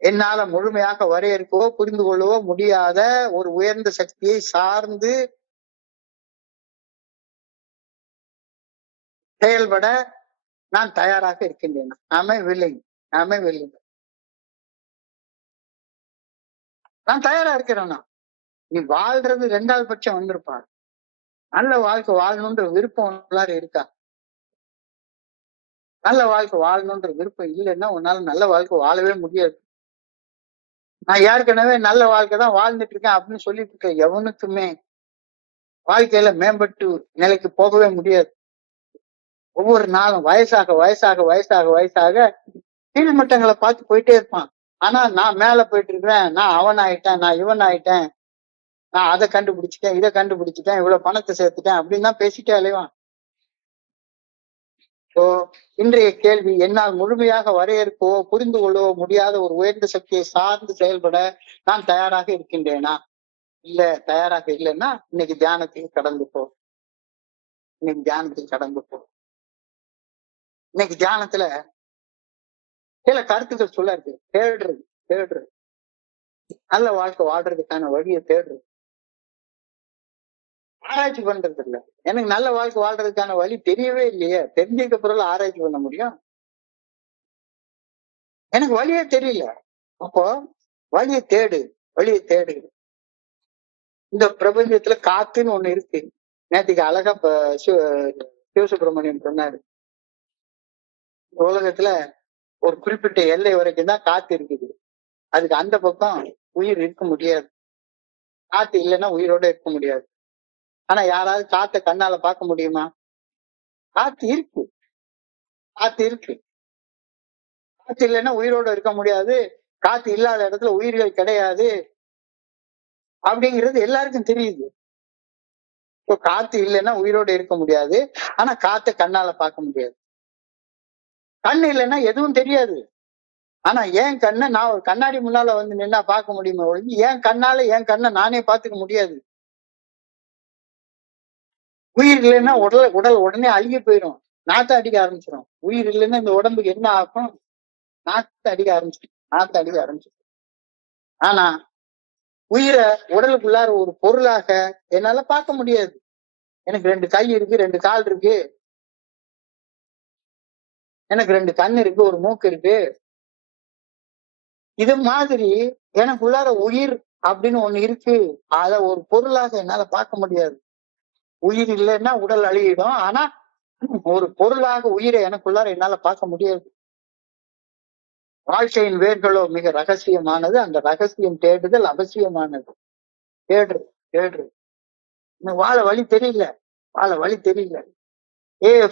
என்னால முழுமையாக வரையறுக்கவோ புரிந்து கொள்ளவோ முடியாத ஒரு உயர்ந்த சக்தியை சார்ந்து செயல்பட நான் தயாராக இருக்கின்றேன். நான் தயாரா இருக்கிறேன்னா நீ வாழ்றது 2வது பட்சம் வந்திருப்பா. நல்ல வாழ்க்கை வாழணுன்ற விருப்பம் இருக்கா? நல்ல வாழ்க்கை வாழணுன்ற விருப்பம் இல்லைன்னா உன்னால நல்ல வாழ்க்கை வாழவே முடியாது. நான் ஏற்கனவே நல்ல வாழ்க்கை தான் வாழ்ந்துட்டு இருக்கேன் அப்படின்னு சொல்லிட்டு இருக்க எவனுக்குமே வாழ்க்கையில மேம்பட்டு நிலைக்கு போகவே முடியாது. ஒவ்வொரு நாளும் வயசாக கீழ்மட்டங்களை பார்த்து போயிட்டே இருப்பான். ஆனா நான் மேல போயிட்டு இருக்கிறேன், நான் அவன் ஆயிட்டேன், நான் இவன் ஆயிட்டேன், நான் அதை கண்டுபிடிச்சிட்டேன், இதை கண்டுபிடிச்சிட்டேன், இவ்வளவு பணத்தை சேர்த்துட்டேன் அப்படின்னு தான் பேசிட்டே அலைவான். இன்றைய கேள்வி, என்னால் முழுமையாக வரையறுக்கவோ புரிந்து கொள்ளவோ முடியாத ஒரு உயர்ந்த சக்தியை சார்ந்து செயல்பட நான் தயாராக இருக்கின்றேனா? இல்ல, தயாராக இல்லைன்னா இன்னைக்கு தியானத்துக்கு கடந்து போ. இன்னைக்கு தியானத்துல சில கருத்துக்கள் சொல்ல இருக்கு. தேடுறது நல்ல வாழ்க்கை வாழ்றதுக்கான வழியை தேடுறது. ஆராய்ச்சி பண்றது இல்ல. எனக்கு நல்ல வாழ்க்கை வாழ்றதுக்கான வழி தெரியவே இல்லையே, தெரிஞ்சுக்க பிறகு ஆராய்ச்சி பண்ண முடியும். எனக்கு வழியே தெரியல. அப்போ வழியை தேடு. இந்த பிரபஞ்சத்துல காத்துன்னு ஒண்ணு இருக்கு. நேற்றுக்கு அழகா சிவசுப்பிரமணியம் சொன்னாரு, உலகத்துல ஒரு குறிப்பிட்ட எல்லை வரைக்கும் தான் காத்து இருக்குது. அதுக்கு அந்த பக்கம் உயிர் இருக்க முடியாது. காத்து இல்லைன்னா உயிரோட இருக்க முடியாது. ஆனா யாராவது காத்த கண்ணால பார்க்க முடியுமா? காத்து இருக்கு. காத்து இல்லைன்னா உயிரோட இருக்க முடியாது. காத்து இல்லாத இடத்துல உயிர்கள் கிடையாது அப்படிங்கிறது எல்லாருக்கும் தெரியுது. காத்து இல்லைன்னா உயிரோட இருக்க முடியாது. ஆனா காத்த கண்ணால பார்க்க முடியாது. கண்ணு இல்லைன்னா எதுவும் தெரியாது. ஆனா என் கண்ணை நான் ஒரு கண்ணாடி முன்னால வந்து நின்னா பார்க்க முடியுமே ஒழிஞ்சு என் கண்ணை நானே பார்த்துக்க முடியாது. உயிர் இல்லைன்னா உடல் உடனே அழுகி போயிடும், நாத்த அடிக்க ஆரம்பிச்சிடும். உயிர் இல்லைன்னா இந்த உடம்புக்கு என்ன ஆகும்? நாத்த அடிக்க ஆரம்பிச்சிடும். ஆனா உயிரை உடலுக்குள்ளார ஒரு பொருளாக என்னால பார்க்க முடியாது. எனக்கு 2 கை இருக்கு, 2 கால் இருக்கு, எனக்கு 2 கண் இருக்கு, ஒரு மூக்கு இருக்கு. இது மாதிரி எனக்குள்ளார உயிர் அப்படின்னு ஒண்ணு இருக்கு. அத ஒரு பொருளாக என்னால பார்க்க முடியாது. உயிர் இல்லைன்னா உடல் அழியிடும். ஆனா ஒரு பொருளாக உயிரை எனக்குள்ளார என்னால பார்க்க முடியாது. வாழ்க்கையின் வேர்களோ மிக ரகசியமானது. அந்த ரகசியம் தேடுதல் அவசியமானது. தேடுறது. வாழ வழி தெரியல.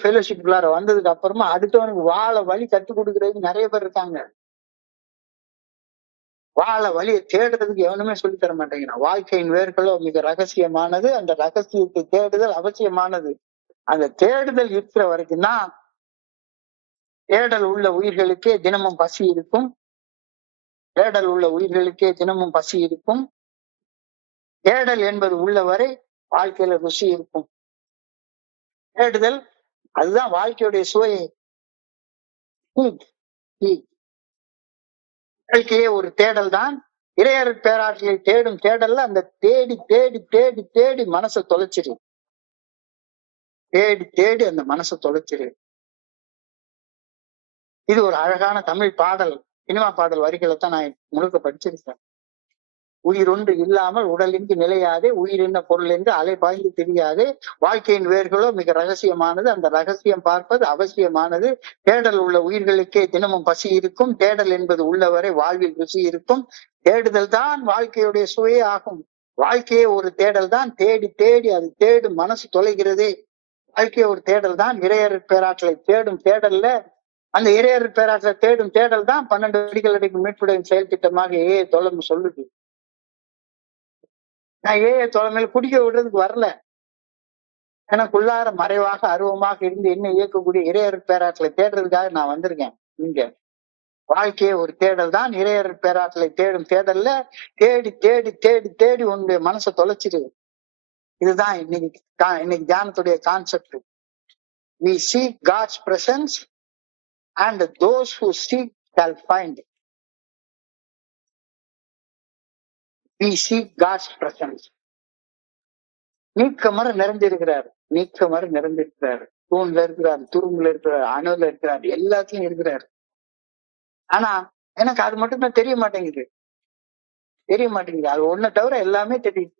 ஃபெலோஷிப்குள்ளார வந்ததுக்கு அப்புறமா அடுத்தவனுக்கு வாழ வழி கற்றுக் கொடுக்கறதுக்கு நிறைய பேர் இருக்காங்க. வாழ வழியை தேடுறதுக்கு எவனுமே சொல்லி தர மாட்டேங்கிறான். வாழ்க்கையின் வேர்களோ மிக ரகசியமானது. அந்த ரகசியத்தை தேடுதல் அவசியமானது. அந்த தேடுதல் இருக்கிற வரைக்கும் தான் தேடல் உள்ள உயிர்களுக்கே தினமும் பசி இருக்கும். தேடல் உள்ள உயிர்களுக்கே தினமும் பசி இருக்கும். தேடல் என்பது உள்ளவரை வாழ்க்கையில ருசி இருக்கும். தேடுதல் அதுதான் வாழ்க்கையுடைய சுவையை. வாழ்க்கையே ஒரு தேடல் தான். இறையர் பேராற்றலை தேடும் தேடல்ல அந்த தேடி தேடி தேடி தேடி மனசை தொலைச்சிரு. தேடி தேடி அந்த மனசை தொலைச்சிரு. இது ஒரு அழகான தமிழ் பாடல், சினிமா பாடல் வரிகளை தான் நான் முழுக்க படிச்சிருக்கேன். உயிர் ஒன்று இல்லாமல் உடலின்றி நிலையாதே, உயிர் என்ன பொருள் என்று அலை பாய்ந்து தெரியாதே, வாழ்க்கையின் வேர்களோ மிக ரகசியமானது, அந்த ரகசியம் பார்ப்பது அவசியமானது. தேடல் உள்ள உயிர்களுக்கே தினமும் பசி இருக்கும். தேடல் என்பது உள்ளவரை வாழ்வில் ருசி இருக்கும். தேடுதல் தான் வாழ்க்கையுடைய சுவையே ஆகும். வாழ்க்கையே ஒரு தேடல் தான். தேடி தேடி அது தேடும் மனசு தொலைகிறதே. வாழ்க்கையே ஒரு தேடல் தான். இறையர் பேராற்றலை தேடும் தேடல்ல அந்த இறையர் பேராற்றலை தேடும் தேடல் தான் 12 அடிகள் அடிக்கும் மீட்புடைய செயல் திட்டமாக தொடர்ந்து சொல்லுது. நான் தோழமையில குடிக்க விடுறதுக்கு வரல. எனக்குள்ளார மறைவாக அருவமாக இருந்து என்ன இயக்கக்கூடிய இறையர் பேராற்றலை தேடுறதுக்காக நான் வந்திருக்கேன். இங்க வாழ்க்கையே ஒரு தேடல் தான். இறையர் பேராற்றலை தேடும் தேடல்ல தேடி தேடி தேடி தேடி உன்னுடைய மனசை தொலைச்சிடு. இதுதான் இன்னைக்கு தியானத்துடைய concept. We seek God's presence and those who seek shall find. We seek God's presence. நீக்கமர நிறைஞ்சிருக்கிறார். நீக்கமர நிறைஞ்சிருக்கிறார். தூண்ல இருக்கிறார், துரும்புல இருக்கிறார், அணுல இருக்கிறார், எல்லாத்துலயும் இருக்கிறார். ஆனா எனக்கு அது மட்டும் தான் தெரிய மாட்டேங்குது. அது ஒன்ன தவிர எல்லாமே தெரியுது.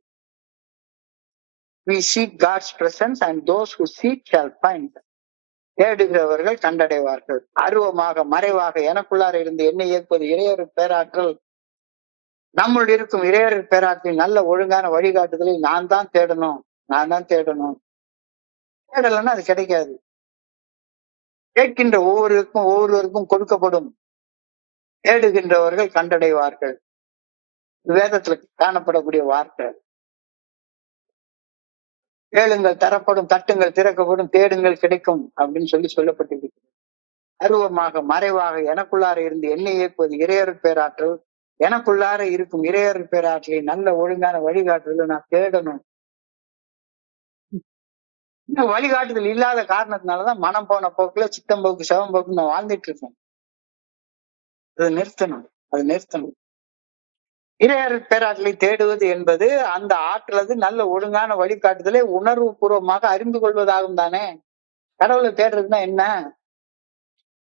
We seek God's presence and those who seek shall find. தேடுகிறவர்கள் கண்டடைவார்கள். அருவமாக மறைவாக எனக்குள்ளார இருந்து என்ன இயக்குவது இறையர் பேராற்றல். நம்மளுடைய இருக்கும் இறையர் பேராற்றலின் நல்ல ஒழுங்கான வழிகாட்டுதலை நான் தான் தேடணும். தேடலைன்னா அது கிடைக்காது. கேட்கின்ற ஒவ்வொருவருக்கும் கொடுக்கப்படும். தேடுகின்றவர்கள் கண்டடைவார்கள். வேதத்துல காணப்படக்கூடிய வார்த்தை. கேளுங்கள் தரப்படும், தட்டுங்கள் திறக்கப்படும், தேடுங்கள் கிடைக்கும் அப்படின்னு சொல்லப்பட்டிருக்கு. அருவமாக மறைவாக எனக்குள்ளார இருந்து என்னை இயக்குவது இறையர் பேராற்றல். எனக்குள்ளார இருக்கும் இறையர் பேராற்றலை நல்ல ஒழுங்கான வழிகாட்டுதலை நான் தேடணும். இன்னும் வழிகாட்டுதல் இல்லாத காரணத்தினாலதான் மனம் போன போக்குல சித்தம் போக்கு செவம் போக்கு நான் வாழ்ந்துட்டு இருக்கேன். அது நிறுத்தணும். இறையர் பேராற்றலை தேடுவது என்பது அந்த ஆற்றலது நல்ல ஒழுங்கான வழிகாட்டுதலை உணர்வு பூர்வமாக அறிந்து கொள்வதாகும் தானே. கடவுளை தேடுறதுன்னா என்ன?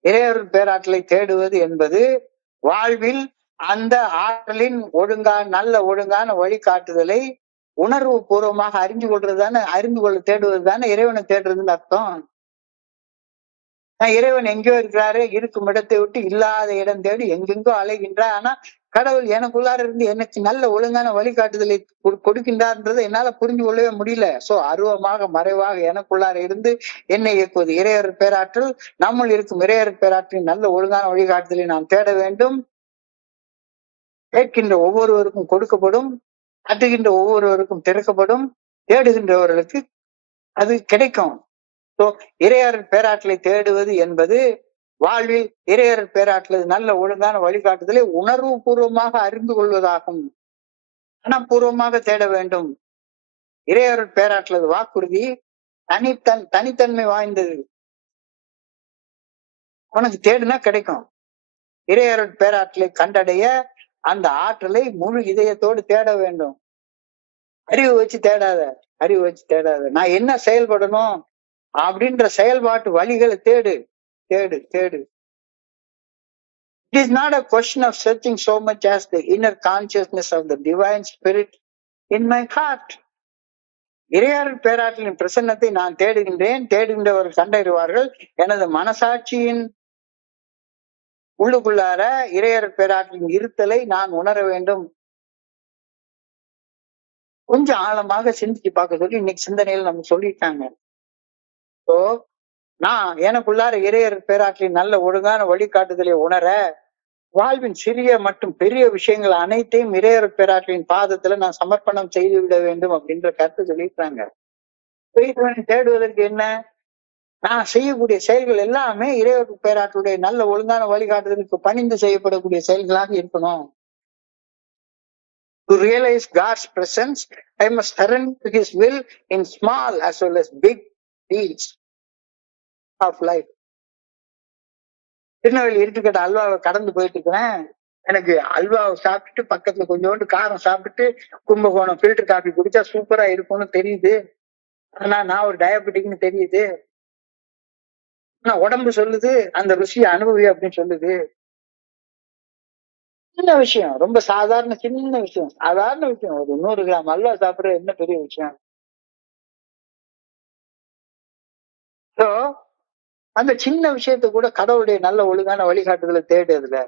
இறையர் பேராற்றலை தேடுவது என்பது வாழ்வில் அந்த ஆற்றலின் நல்ல ஒழுங்கான வழிகாட்டுதலை உணர்வு பூர்வமாக அறிந்து கொள்ள தேடுவது தானே இறைவனை தேடுறதுன்னு அர்த்தம். இறைவன் எங்கேயோ இருக்கிறாரு, இருக்கும் இடத்தை விட்டு இல்லாத இடம் தேடி எங்கெங்கோ அலைகின்றார். ஆனா கடவுள் எனக்குள்ளார இருந்து எனக்கு நல்ல ஒழுங்கான வழிகாட்டுதலை கொடுக்கின்றார்ன்றதை என்னால புரிஞ்சு கொள்ளவே முடியல. சோ அருவமாக மறைவாக எனக்குள்ளார இருந்து என்னை இயக்குவது இறையர் பேராற்றல். நம்முள் இருக்கும் இறையர் பேராற்றலின் நல்ல ஒழுங்கான வழிகாட்டுதலை நாம் தேட வேண்டும். கேட்கின்ற ஒவ்வொருவருக்கும் கொடுக்கப்படும், தட்டுகின்ற ஒவ்வொருவருக்கும் திறக்கப்படும், தேடுகின்றவர்களுக்கு அது கிடைக்கும். சோ இறையர் பேராற்றலை தேடுவது என்பது வாழ்வில் இறையர் பேராற்றல் நல்ல ஒழுங்கான வழிகாட்டுதலை உணர்வு பூர்வமாக அறிந்து கொள்வதாகும். மனப்பூர்வமாக தேட வேண்டும். இறையர் பேராற்றல் வாக்குறுதி தனித்தன்மை வாய்ந்தது. உனக்கு தேடுனா கிடைக்கும். இறையர் பேராற்றலை கண்டடைய அந்த ஆற்றலை முழு இதயத்தோடு தேட வேண்டும். அறிவு வச்சு தேடாத. நான் என்ன செயல்படணும் அப்படின்ற செயல்பாட்டு வழிகளை தேடு. It is not a question of searching so much as the inner consciousness of the divine spirit in my heart. இறையர் பேராற்றலின் பிரசன்னத்தை நான் தேடுகின்றவர்கள் கண்டறிவார்கள். எனது மனசாட்சியின் உள்ளுக்குள்ளார இறையர் பேராற்றலின் இருத்தலை நான் உணர வேண்டும். கொஞ்சம் ஆழமாக சிந்திச்சு பார்க்க சொல்லி இன்னைக்கு சிந்தனையில் நம்ம சொல்லிட்டாங்க. நான் எனக்குள்ளார இறையர் பேராற்றின் நல்ல ஒழுங்கான வழிகாட்டுதலை உணர வாழ்வின் சிறிய மற்றும் பெரிய விஷயங்கள் அனைத்தையும் இறையர் பேராற்றின் பாதத்துல நான் சமர்ப்பணம் செய்து விட வேண்டும் அப்படின்ற கருத்து சொல்லியிருக்காங்க. தேடுவதற்கு என்ன? நான் செய்யக்கூடிய செயல்கள் எல்லாமே இறைவர் பேராற்றுடைய நல்ல ஒழுங்கான வழிகாட்டுதலுக்கு பணிந்து செய்யப்படக்கூடிய செயல்களாக இருக்கணும். To realize God's presence, I must surrender to His will in small as well as big deeds of life. Tirunelveli இருட்டுக்கட்ட அல்வாவை கடந்து போயிட்டு இருக்கிறேன். எனக்கு அல்வாவை சாப்பிட்டுட்டு பக்கத்துல கொஞ்சோண்டு காரம் சாப்பிட்டுட்டு கும்பகோணம் ஃபில்டர் காஃபி குடிச்சா சூப்பரா இருக்கும்னு தெரியுது. ஆனா நான் ஒரு டயபெட்டிக்னு தெரியுது. ஆனா உடம்பு சொல்லுது அந்த ருசியை அனுபவி அப்படின்னு சொல்லுது. சின்ன விஷயம், ரொம்ப சாதாரண சின்ன விஷயம், சாதாரண விஷயம். ஒரு 100 கிராம் அல்வா சாப்பிடுறது என்ன பெரிய விஷயம்? சோ அந்த சின்ன விஷயத்த கூட கடவுளுடைய நல்ல ஒழுங்கான வழிகாட்டுதலை தேடுறதுல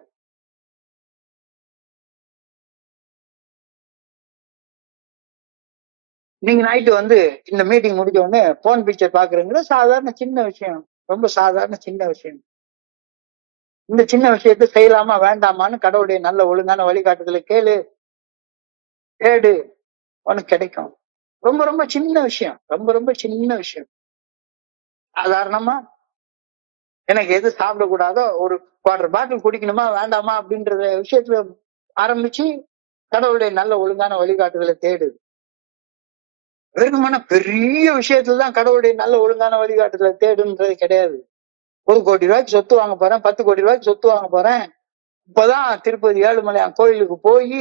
நீங்க நைட்டு வந்து இந்த மீட்டிங் முடிஞ்ச உடனே போன் பிக்சர் பாக்குறீங்களா? சாதாரண சின்ன விஷயம், ரொம்ப சாதாரண சின்ன விஷயம். இந்த சின்ன விஷயத்த செய்யலாமா வேண்டாமான்னு கடவுளுடைய நல்ல ஒழுங்கான வழிகாட்டுதலை கேளு, தேடு, உனக்கு கிடைக்கும். ரொம்ப ரொம்ப சின்ன விஷயம், ரொம்ப ரொம்ப சின்ன விஷயம். சாதாரணமா எனக்கு எது சாப்பிடக்கூடாதோ, ஒரு குவார்டர் பாட்டில் குடிக்கணுமா வேண்டாமா அப்படின்ற விஷயத்துல ஆரம்பிச்சு கடவுளுடைய நல்ல ஒழுங்கான வழிகாட்டுதலை தேடு. வெறுமன பெரிய விஷயத்துலதான் கடவுளுடைய நல்ல ஒழுங்கான வழிகாட்டுதலை தேடுன்றது கிடையாது. 1 கோடி ரூபாய்க்கு சொத்து வாங்க போறேன், 10 கோடி ரூபாய்க்கு சொத்து வாங்க போறேன், இப்பதான் திருப்பதி ஏழுமலையான் கோயிலுக்கு போய்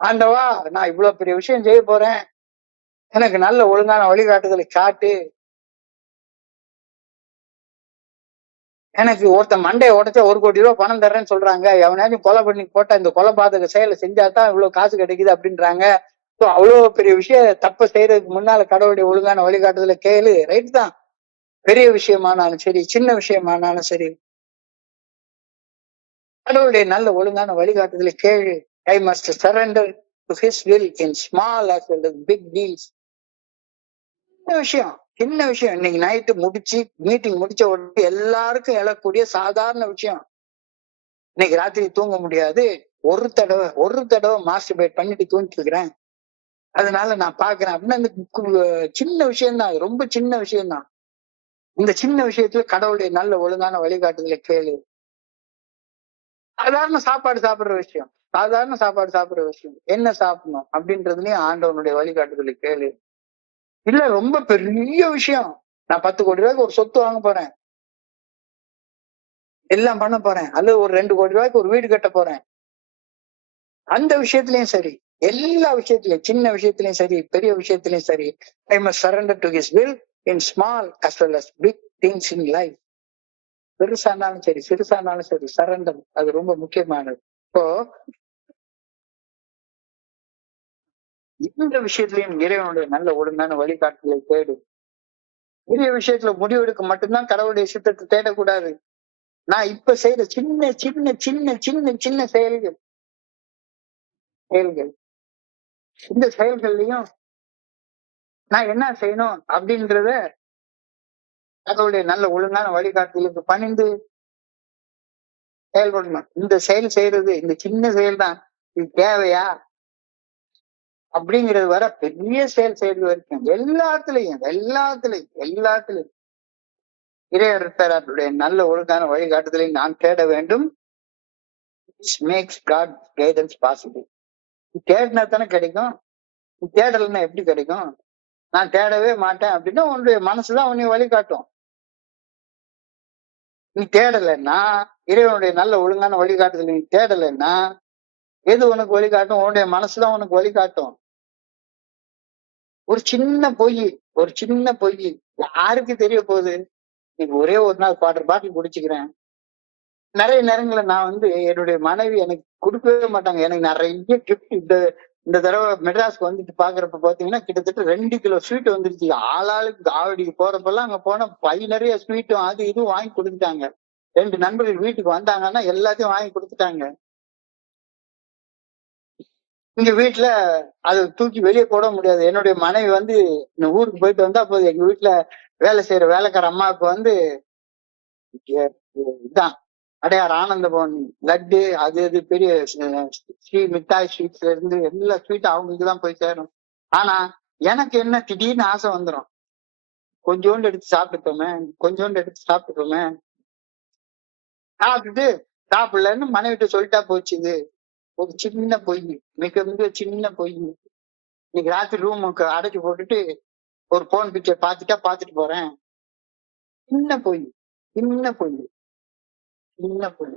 ஆண்டவா நான் இவ்வளவு பெரிய விஷயம் செய்ய போறேன், எனக்கு நல்ல ஒழுங்கான வழிகாட்டுதலை காட்டு. எனக்கு ஒருத்தன் மண்டையை உடைச்சா 1 கோடி ரூபாய் பணம் தர்றேன்னு சொல்றாங்க, எவனாச்சும் கொலை பண்ணி போட்டா இந்த கொலைபாதக செயலை செஞ்சாதான் இவ்வளவு காசு கிடைக்குது அப்படின்றாங்க. அவ்வளவு பெரிய விஷயம் தப்ப செய்யறதுக்கு முன்னால கடவுளுடைய ஒழுங்கான வழிகாட்டுதலை கேளு. ரைட் தான். பெரிய விஷயமானாலும் சரி, சின்ன விஷயமானாலும் சரி, கடவுளுடைய நல்ல ஒழுங்கான வழிகாட்டுதலை கேளு. I must surrender to His will in small as well as big deeds. சின்ன விஷயம், சின்ன விஷயம். இன்னைக்கு நைட்டு முடிச்சு மீட்டிங் முடிச்ச உடனே எல்லாருக்கும் எழக்கூடிய சாதாரண விஷயம். இன்னைக்கு ராத்திரி தூங்க முடியாது, ஒரு தடவை மாஸ்டர்பேட் பண்ணிட்டு தூங்கிட்டு இருக்கிறேன், அதனால நான் பாக்குறேன் அப்படின்னா அந்த சின்ன விஷயம் தான், ரொம்ப சின்ன விஷயம் தான். இந்த சின்ன விஷயத்துல கடவுளுடைய நல்ல ஒழுங்கான வழிகாட்டுதலை கேளு. சாதாரண சாப்பாடு சாப்பிடுற விஷயம், சாதாரண சாப்பாடு சாப்பிடுற விஷயம், என்ன சாப்பிடணும் அப்படின்றதுலயும் ஆண்டவனுடைய வழிகாட்டுதலை கேளு. இல்ல ரொம்ப பெரிய விஷயம், நான் 10 கோடி ரூபாய்க்கு ஒரு சொத்து வாங்க போறேன், எல்லாம் பண்ண போறேன், அல்லது ஒரு 2 கோடி ரூபாய்க்கு ஒரு வீடு கட்ட போறேன், அந்த விஷயத்திலயும் சரி, எல்லா விஷயத்திலயும், சின்ன விஷயத்திலயும் சரி, பெரிய விஷயத்திலயும் சரி, I must surrender to His will in small as well as big things in life. பெருசானாலும் சரி, சிறுசானாலும் சரி, சரண்டர் அது ரொம்ப முக்கியமானது. இப்போ இந்த விஷயத்திலையும் இறைவனுடைய நல்ல ஒழுங்கான வழிகாட்டுதலை தேடு. பெரிய விஷயத்துல முடிவெடுக்க மட்டும்தான் கடவுளுடைய சித்தத்தை தேடக்கூடாது. நான் இப்ப செய்யற சின்ன சின்ன சின்ன சின்ன சின்ன செயல்கள் இந்த செயல்கள்லயும் நான் என்ன செய்யணும் அப்படின்றத கடவுளுடைய நல்ல ஒழுங்கான வழிகாட்டுதலுக்கு பணிந்து செயல்படணும். இந்த செயல் செய்யறது, இந்த சின்ன செயல் தான், இது தேவையா அப்படிங்கிறது வர பெரிய செயல் செய்து வரைக்கும் எல்லாத்துலயும் இறையருடைய நல்ல ஒழுங்கான வழிகாட்டுதலை நான் தேட வேண்டும். This makes God's guidance possible. தேடினா தானே கிடைக்கும், தேடலைன்னா எப்படி கிடைக்கும்? நான் தேடவே மாட்டேன் அப்படின்னா உன்னுடைய மனசுதான் உன்னை வழிகாட்டும். நீ தேடலைன்னா, இறைவனுடைய நல்ல ஒழுங்கான வழிகாட்டுதல் நீ தேடலைன்னா எது உனக்கு வழிகாட்டும்? உன்னுடைய மனசுதான் உனக்கு வழிகாட்டும். ஒரு சின்ன பொய் யாருக்கு தெரிய போகுது? இன்னைக்கு ஒரே ஒரு நாள் குவார்டர் பாட்டில் குடிச்சுக்கிறேன். நிறைய நேரங்கள்ல நான் வந்து என்னுடைய மனைவி எனக்கு கொடுக்கவே மாட்டாங்க. எனக்கு நிறைய கிஃப்ட் இந்த தடவை மெட்ராஸ்க்கு வந்துட்டு பாக்குறப்ப பாத்தீங்கன்னா கிட்டத்தட்ட 2 கிலோ ஸ்வீட் வந்துருச்சு. ஆளாளுக்கு ஆவடிக்கு போறப்பெல்லாம் அங்க போனா பை நிறைய ஸ்வீட்டும் அது இதுவும் வாங்கி கொடுத்துட்டாங்க. 2 நண்பர்கள் வீட்டுக்கு வந்தாங்கன்னா எல்லாத்தையும் வாங்கி கொடுத்துட்டாங்க. இங்க வீட்டுல அது தூக்கி வெளியே போட முடியாது. என்னுடைய மனைவி வந்து ஊருக்கு போயிட்டு வந்தா போதும், எங்க வீட்டுல வேலை செய்யற வேலைக்கார அம்மாவுக்கு வந்து இதான் அடையார் ஆனந்த பவன் லட்டு அது இது பெரிய ஸ்ரீ மிட்டாய் ஸ்வீட்ஸ்ல இருந்து எல்லா ஸ்வீட்டும் அவங்களுக்கு தான் போய் சேரும். ஆனா எனக்கு என்ன திடீர்னு ஆசை வந்துடும், கொஞ்சோண்டு எடுத்து சாப்பிட்டுக்கோமே, கொஞ்சோண்டு எடுத்து சாப்பிட்டுக்கோமே. சாப்பிட்டுட்டு சாப்பிடலன்னு மனைவிட்டு சொல்லிட்டா போச்சு. இது ஒரு சின்ன பொய், மிக மிக சின்ன பொய். இன்னைக்கு ராத்திரி ரூமுக்கு அடைச்சு போட்டுட்டு ஒரு போன் பிக்சர் பார்த்துட்டு போறேன். சின்ன பொய், சின்ன பொய், சின்ன பொய்.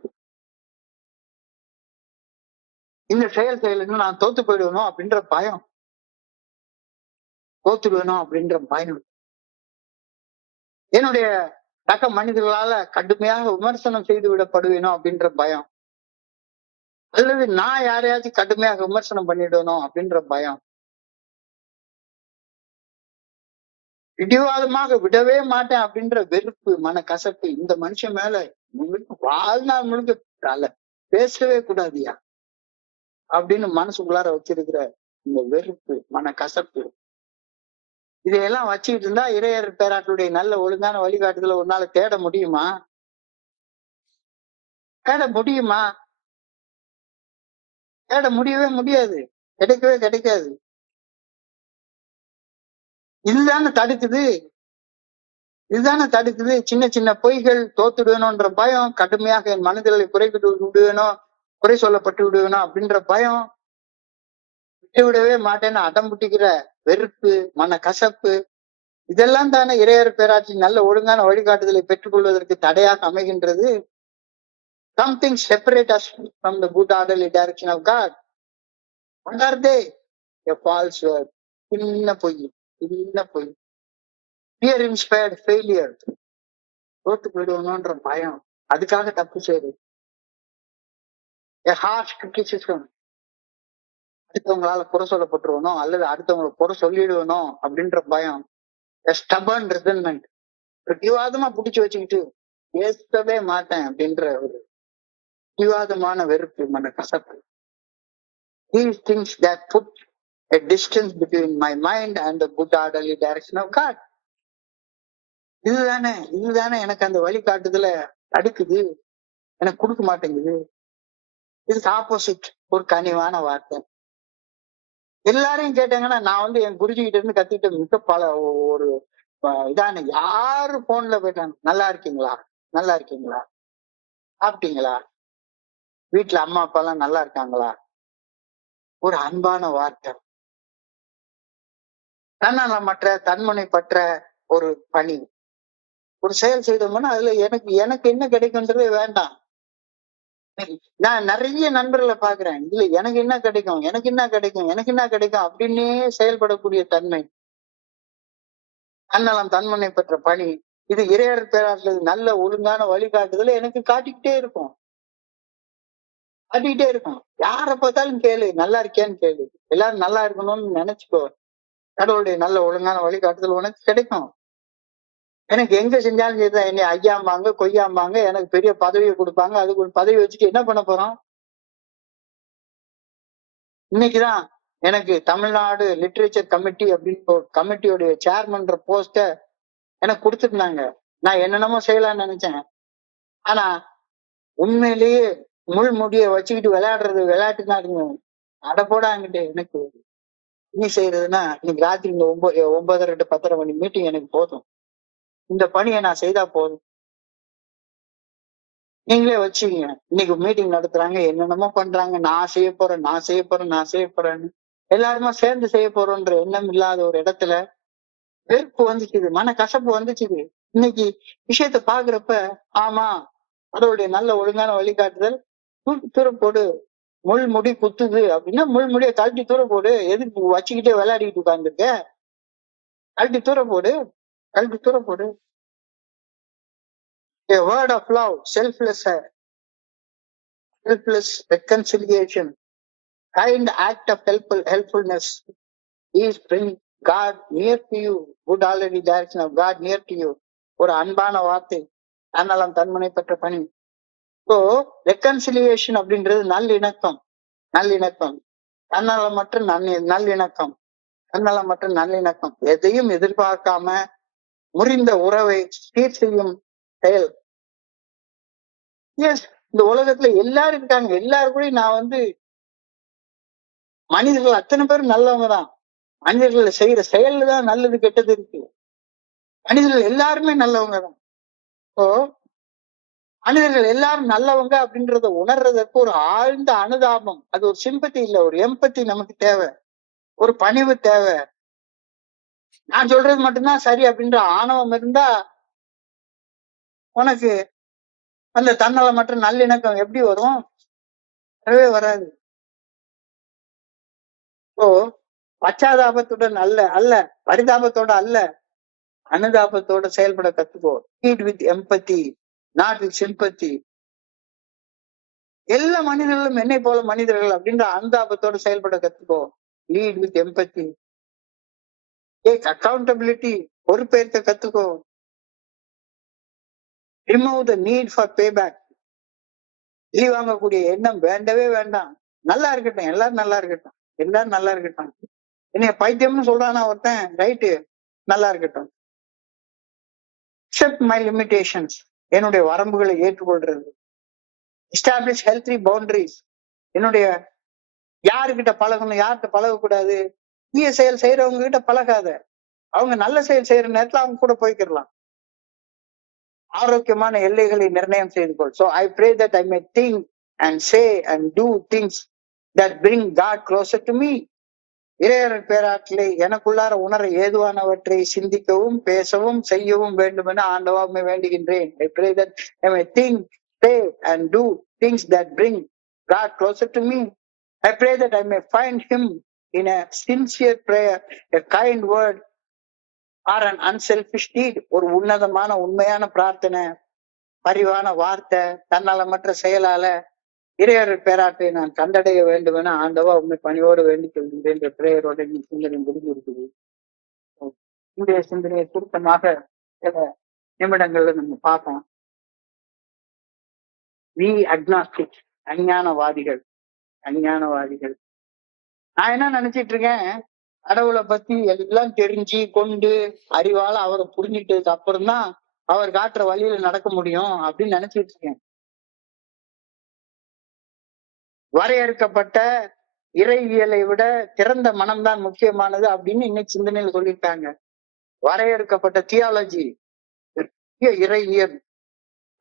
இந்த செயலுன்னு நான் தோத்து போயிடுவேணும் அப்படின்ற பயம், தோத்துடுவேணும் அப்படின்ற பயம். என்னுடைய தக்க மனிதர்களால கடுமையாக விமர்சனம் செய்து விடப்படுவேணும் அப்படின்ற பயம், அல்லது நான் யாரையாச்சும் கடுமையாக விமர்சனம் பண்ணிடணும் அப்படின்ற பயம். பிடிவாதமாக விடவே மாட்டேன் அப்படின்ற வெறுப்பு, மனக்கசப்பு இந்த மனுஷன் மேல வாழ்நாள் முழுக்க பேசவே கூடாதியா அப்படின்னு மனசுக்குள்ளார வச்சிருக்கிற இந்த வெறுப்பு, மனக்கசப்பு, இதையெல்லாம் வச்சுக்கிட்டு இருந்தா இறையர் பேராட்டுடைய நல்ல ஒழுங்கான வழிகாட்டுதல ஒரு நாள் தேட முடியுமா? தேட முடியுமா? தேட முடியவே முடியாது, கிடைக்கவே கிடைக்காது. இதுதானே தடுக்குது, இதுதானே தடுக்குது. சின்ன சின்ன பொய்கள், தோத்துடுவேணும்ன்ற பயம், கடுமையாக என் மனதில் குறை சொல்லப்பட்டு விடுவேணும் அப்படின்ற பயம், விட்டு விடவே மாட்டேன்னு அடம் பிடிக்கிற வெறுப்பு, மன கசப்பு, இதெல்லாம் தானே இறையர் பேராட்சி நல்ல ஒழுங்கான வழிகாட்டுதலை பெற்றுக்கொள்வதற்கு தடையாக அமைகின்றது. Something separate us from the good orderly direction of God. What are they? A false word. சின்ன பொய், சின்ன பொய். Fear inspired failure. தோத்து போயிடுவோன்ற பயம், அதுக்காக தப்பு செய்யுது. A harsh criticism. அடுத்தவங்களால குறை சொல்லப்பட்டுருவனும் அல்லது அடுத்தவங்களை குறை சொல்லிடுவனும் அப்படின்ற பயம். A stubborn resentment. பிரதிவாதமா பிடிச்சு வச்சுக்கிட்டு பேசவே மாட்டேன் அப்படின்ற ஒரு பிரதிவாதமான வெறுப்பு, மன கசப்பு. These things that put a distance between my mind and the good orderly direction of God. இதுதானே எனக்கு அந்த வழிகாட்டுதல தடுக்குது, எனக்கு கொடுக்க மாட்டேங்குது. இதுக்கு ஆப்போசிட் ஒரு கனிவான வார்த்தை. எல்லாரையும் கேட்டாங்கன்னா நான் என் குருஜி கிட்ட இருந்து கத்துக்கிட்ட மிக பல ஒரு இதான, யாரு போன்ல போயிட்டாங்க, நல்லா இருக்கீங்களா, நல்லா இருக்கீங்களா, சாப்பிட்டீங்களா, வீட்டுல அம்மா அப்பா எல்லாம் நல்லா இருக்காங்களா, ஒரு அன்பான வார்த்தை. தன்னலமற்ற தன்முனை பற்ற ஒரு பணி, ஒரு செயல் செய்தோம்னா அதுல எனக்கு என்ன கிடைக்கும்ன்றதே வேண்டாம். நான் நிறைய நண்பர்களை பாக்குறேன், இதுல எனக்கு என்ன கிடைக்கும், எனக்கு என்ன கிடைக்கும், எனக்கு என்ன கிடைக்கும் அப்படின்னே செயல்படக்கூடிய தன்மை, தன்னலம் தன்மனை பெற்ற பணி, இது இறையர் பேராற்றல் நல்ல ஒழுங்கான வழிகாட்டுதல எனக்கு காட்டிக்கிட்டே இருக்கும். யார பார்த்தாலும் கேளு, நல்லா இருக்கியான்னு கேளு, எல்லாரும் நல்லா இருக்கணும்னு நினைச்சுக்கோ. கடவுளுடைய நல்ல ஒழுங்கான வழிகாட்டுதல் உனக்கு கிடைக்கும். எனக்கு எங்க செஞ்சாலும் சரிதான், என்னை ஐயாம்பாங்க கொய்யாம்பாங்க, எனக்கு பெரிய பதவியை கொடுப்பாங்க, அதுக்கு ஒரு பதவி வச்சுட்டு என்ன பண்ண போறோம்? இன்னைக்குதான் எனக்கு தமிழ்நாடு லிட்ரேச்சர் கமிட்டி அப்படின்னு ஒரு கமிட்டியோடைய சேர்மன்ற போஸ்ட எனக்கு கொடுத்துருந்தாங்க. நான் என்னென்னமோ செய்யலாம்னு நினைச்சேன். ஆனா உண்மையிலேயே முள்முடிய வச்சுக்கிட்டு விளையாடுறது விளையாட்டுதான் இருங்க. அடப்போடாங்கிட்டு எனக்கு இனி செய்யறதுன்னா இன்னைக்கு ராத்திரி இந்த 9:30 to 10:30 மணி மீட்டிங் எனக்கு போதும். இந்த பணியை நான் செய்தா போதும். நீங்களே வச்சுக்கீங்க, இன்னைக்கு மீட்டிங் நடத்துறாங்க, என்னென்னமோ பண்றாங்க, நான் செய்ய போறேன்னு எல்லாருமா சேர்ந்து செய்ய போறோன்ற எண்ணம் இல்லாத ஒரு இடத்துல வெறுப்பு வந்துச்சுது, மன கசப்பு வந்துச்சுது. இன்னைக்கு விஷயத்த பாக்குறப்ப ஆமா அதோடைய நல்ல ஒழுங்கான வழிகாட்டுதல், தூர போடு, முள்முடி குத்துது அப்படின்னா முள்முடிய கழட்டி தூர போடு, எதுக்கு வச்சுக்கிட்டே விளையாடிட்டு உட்கார்ந்துருக்க, கழட்டி தூர போடு. A word of love, selfless reconciliation, kind act of helpfulness is bring God near to you, good already direction of God near to you. ஒரு அன்பான வார்த்தை, தன்னலம் தன்மனை பெற்ற பணி. ஸோ ரெக்கன்சிலியேஷன் அப்படின்றது நல்லிணக்கம், தன்னலமற்ற நல்லிணக்கம், எதையும் எதிர்பார்க்காம முறிந்த உறவை சீர் செய்யும் செயல். எஸ், இந்த உலகத்துல எல்லாரும் இருக்காங்க. எல்லாரும் கூட நான் வந்து மனிதர்கள் அத்தனை பேரும் நல்லவங்க தான். மனிதர்கள் செய்யற செயல்ல தான் நல்லது கெட்டது இருக்கு. மனிதர்கள் எல்லாருமே நல்லவங்க தான். இப்போ மனிதர்கள் எல்லாரும் நல்லவங்க அப்படின்றத உணர்றதுக்கு ஒரு ஆழ்ந்த அனுதாபம், அது ஒரு சிம்பத்தி இல்ல, ஒரு எம்பத்தி நமக்கு தேவை, ஒரு பணிவு தேவை. நான் சொல்றது மட்டும்தான் சரி அப்படின்ற ஆணவம் இருந்தா உனக்கு அந்த தன்னலமற்ற நல்லிணக்கம் எப்படி வரும்? வரவே வராது. இப்போ பச்சாதாபத்துடன் அல்ல அல்ல பரிதாபத்தோட அல்ல, அனுதாபத்தோட செயல்பட கத்துக்கோ. Lead with empathy, not with sympathy. எல்லா மனிதர்களும் என்னை போல மனிதர்கள் அப்படின்ற அனுதாபத்தோட செயல்பட கத்துக்கோ. Lead with empathy. Take accountability, பொறுப்பேற்க கத்துக்கோ. Remove the need for payback, இழி வாங்கக்கூடிய எண்ணம் வேண்டவே வேண்டாம். நல்லா இருக்கட்டும், எல்லாரும் நல்லா இருக்கட்டும், எல்லாரும் நல்லா இருக்கட்டும். என்னைய பைத்தியம்னு சொல்றானா ஒருத்தன், ரைட்டு, நல்லா இருக்கட்டும். அக்செப்ட் மை லிமிடேஷன்ஸ், என்னுடைய வரம்புகளை ஏற்றுக்கொள்றது. எஸ்டாப்ளிஷ் ஹெல்த்தி பவுண்டரிஸ், என்னுடைய யாருக்கிட்ட பழகணும், யார்கிட்ட பழகக்கூடாது. தீய செயல் செய்யறவங்க கிட்ட பழகாத, அவங்க நல்ல செயல் செய்யற நேரத்துல அவங்க கூட போய்க்கிடலாம். ஆரோக்கியமான எல்லைகளை நிர்ணயம் செய்து கொள். So I pray that I may think and say and do things that bring God closer to me. இறையரன் பேராற்றலை எனக்குள்ளார உணர ஏதுவானவற்றை சிந்திக்கவும் பேசவும் செய்யவும் வேண்டும் என ஆண்டவாமை வேண்டுகின்றேன். I pray that I may think, say and do things that bring God closer to me. I pray that I may find him in a sincere prayer, a kind word or an unselfish deed. ஒரு உன்னதமான உண்மையான பிரார்த்தனை, பரிவான வார்த்தை, தன்னலமற்ற செயலால இறையரர் பேராற்றை நான் கண்டடைய வேண்டும் என ஆண்டவா உண்மை பணியோடு வேண்டிக் கொள்கின்றேன் என்ற பிரேயரோட சிந்தனை முடிஞ்சு இருக்குது. இன்றைய சிந்தனையை சுருக்கமாக சில நிமிடங்கள்ல நம்ம பார்ப்போம். We agnostic, அஞ்ஞானவாதிகள். அஞ்ஞானவாதிகள், நான் என்ன நினைச்சிட்டு இருக்கேன், கடவுளை பத்தி எல்லாம் தெரிஞ்சு கொண்டு அறிவால அவரை புரிஞ்சிட்டதுக்கு அப்புறம் தான் அவர் காட்டுற வழியில நடக்க முடியும் அப்படின்னு நினைச்சிட்டு இருக்கேன். வரையறுக்கப்பட்ட இறைவியலை விட திறந்த மனம்தான் முக்கியமானது அப்படின்னு இன்னைக்கு சிந்தனையில சொல்லியிருக்காங்க. வரையறுக்கப்பட்ட தியாலஜி, இறைவியல்,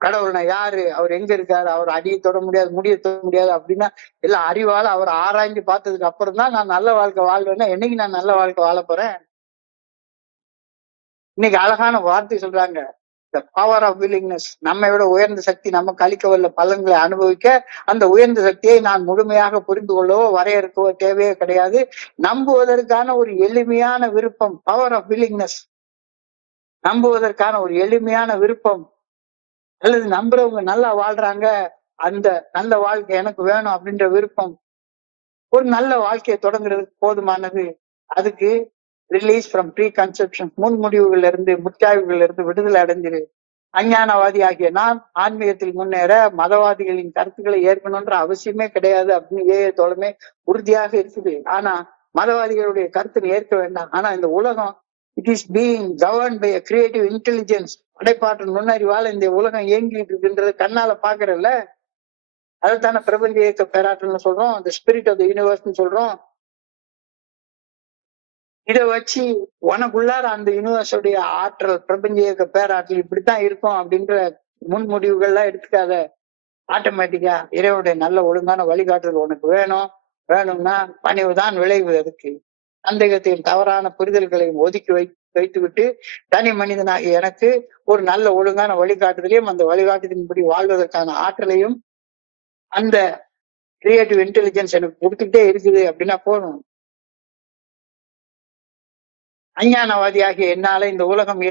கடவுள்னா யாரு, அவர் எங்க இருக்காரு, அவர் அடியை தொட முடியாது, முடிய தொட முடியாது அப்படின்னா எல்லாம் அறிவால அவர் ஆராய்ஞ்சு பார்த்ததுக்கு அப்புறம் தான் நான் நல்ல வாழ்க்கை வாழ்வேன்னா என்னைக்கு நான் நல்ல வாழ்க்கை வாழ போறேன்? இன்னைக்கு அழகான வார்த்தை சொல்றாங்க, the power of willingness. நம்மை விட உயர்ந்த சக்தி நமக்கு அளிக்க வல்ல பலன்களை அனுபவிக்க அந்த உயர்ந்த சக்தியை நான் முழுமையாக புரிந்து கொள்ளவோ வரையறுக்கவோ தேவையே கிடையாது. நம்புவதற்கான ஒரு எளிமையான விருப்பம், பவர் ஆஃப் வில்லிங்னஸ். நம்புவதற்கான ஒரு எளிமையான விருப்பம், அல்லது நம்புறவங்க நல்லா வாழ்றாங்க, அந்த நல்ல வாழ்க்கை எனக்கு வேணும் அப்படின்ற விருப்பம், ஒரு நல்ல வாழ்க்கையை தொடங்குறதுக்கு போதுமானது. அதுக்கு ரிலீஸ் ஃப்ரம் ப்ரீ கன்செப்ஷன், முன் முடிவுகள்ல இருந்து, முற்றாய்வுகள்ல இருந்து விடுதலை அடைஞ்சிரு. அஞ்ஞானவாதி ஆகிய நான் ஆன்மீகத்தில் முன்னேற மதவாதிகளின் கருத்துக்களை ஏற்கணும்ன்ற அவசியமே கிடையாது அப்படின்னு தோழமே உறுதியாக இருக்குது. ஆனா மதவாதிகளுடைய கருத்தை ஏற்க வேண்டாம். ஆனா இந்த உலகம், it is being governed by a creative intelligence. படைப்பாற்றல் நுண்ணறிவால இந்த உலகம் இயங்கிட்டு இருக்குன்றது கண்ணால பாக்குறல்ல. அதைத்தானே பிரபஞ்ச இயக்க பேராற்றல்னு சொல்றோம், the spirit of the universe சொல்றோம். இதை வச்சு உனக்குள்ளார அந்த யூனிவர்ஸோடைய ஆற்றல், பிரபஞ்ச இயக்க பேராற்றல் இப்படித்தான் இருக்கும் அப்படின்ற முன் முடிவுகள்லாம் எடுத்துக்காத. ஆட்டோமேட்டிக்கா இறைவனுடைய நல்ல ஒழுங்கான வழிகாட்டுதல் உனக்கு வேணும்னா பணிவுதான் விளைவு. அதுக்கு சந்தேகத்தையும் தவறான புரிதல்களையும் ஒதுக்கி வைத்து விட்டு தனி மனிதனாகிய எனக்கு ஒரு நல்ல ஒழுங்கான வழிகாட்டுதலையும் அந்த வழிகாட்டுதலின்படி வாழ்வதற்கான ஆற்றலையும் அந்த கிரியேட்டிவ் இன்டெலிஜென்ஸ் எனக்கு கொடுத்துக்கிட்டே இருக்குது அப்படின்னா போதும். அஞ்ஞானவாதியாகிய என்னால இந்த உலகம்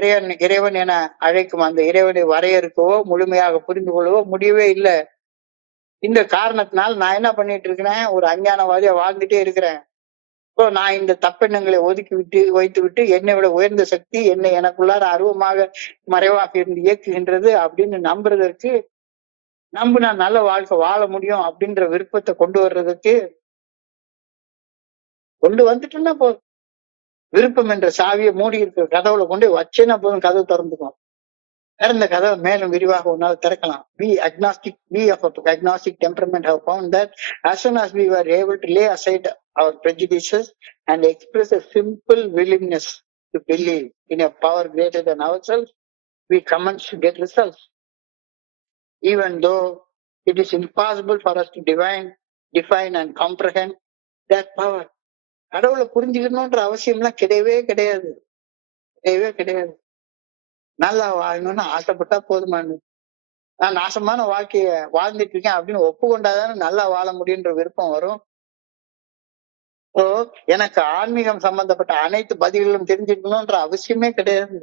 இறைவன் என அழைக்கும் அந்த இறைவனை வரையறுக்கவோ முழுமையாக புரிந்து கொள்ளவோ முடியவே இல்லை. இந்த காரணத்தினால் நான் என்ன பண்ணிட்டு இருக்கிறேன், ஒரு அஞ்ஞானவாதியா வாழ்ந்துட்டே இருக்கிறேன். இப்போ நான் இந்த தப்பெண்ணங்களை ஒதுக்கி வைத்து விட்டு என்னை விட உயர்ந்த சக்தி என்னை எனக்குள்ளார அருவமாக மறைவாக இருந்து இயக்குகின்றது அப்படின்னு நம்புறதற்கு, நம்புனா நல்ல வாழ்க்கை வாழ முடியும் அப்படின்ற விருப்பத்தை கொண்டு வந்துட்டுன்னா போதும். விருப்பம் என்ற சாவியை மூடி இருக்கிற கதவுல கொண்டு வச்சேன்னா போதும், கதவு திறந்துக்கும். திறந்த கதவை மேலும் விரிவாக உன்னால் திறக்கலாம். We of agnostic temperament have found that as soon as we were able to lay aside our prejudices and express a simple willingness to believe in a power greater than ourselves, we commence to get results. Even though it is impossible for us to define and comprehend that power. கடவுளை புரிஞ்சுக்கணும்ன்ற அவசியம்லாம் கிடையவே கிடையாது. நல்லா வாழணும்னு ஆசைப்பட்டா போதுமானு. நான் நாசமான வாழ்க்கைய வாழ்ந்துட்டு இருக்கேன் அப்படின்னு ஒப்புக்கொண்டாதானே நல்லா வாழ முடியுன்ற விருப்பம் வரும். எனக்கு ஆன்மீகம் சம்பந்தப்பட்ட அனைத்து பதில்களும் தெரிஞ்சுக்கணும்ன்ற அவசியமே கிடையாது.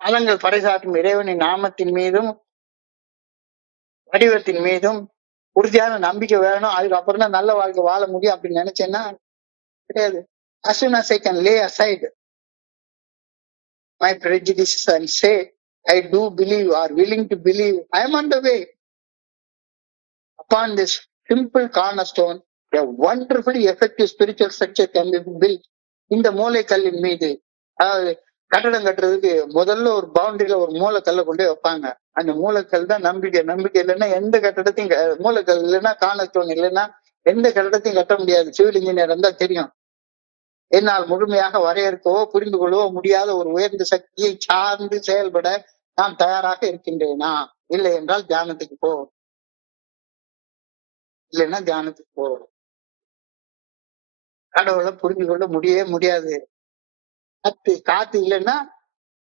அலங்கள் பறைசாற்றும் இறைவனின் நாமத்தின் மீதும் வடிவத்தின் மீதும் உறுதியான நம்பிக்கை வேணும், அதுக்கப்புறம் தான் நல்ல வாழ்க்கை வாழ முடியும் அப்படின்னு நினைச்சேன்னா கிடையாது. As soon as I can lay aside my prejudices and say I do believe or willing to believe, I am on the way. Upon this simple cornerstone, a wonderfully effective spiritual structure can be built. இந்த மூளைக்கல்லின் மீது, அதாவது கட்டடம் கட்டுறதுக்கு முதல்ல ஒரு பவுண்டரியில ஒரு மூளைக்கல்ல கொண்டு வைப்பாங்க. அந்த மூளைக்கல் தான் நம்பிக்கை. நம்பிக்கை இல்லைன்னா எந்த கட்டடத்தையும், மூளைக்கல் இல்லைன்னா கார்னர்ஸ்டோன் இல்லைன்னா எந்த கட்டடத்தையும் கட்ட முடியாது. சிவில் இன்ஜினியர் இருந்தா தெரியும். என்னால் முழுமையாக வரையறுக்கவோ புரிந்து கொள்ளவோ முடியாத ஒரு உயர்ந்த சக்தியை சார்ந்து செயல்பட நான் தயாராக இருக்கின்றேனா? இல்லை என்றால் தியானத்துக்கு போ. இல்லைன்னா தியானத்துக்கு போ. கடவுளை புரிந்து கொள்ள முடியாது. காத்து இல்லைன்னா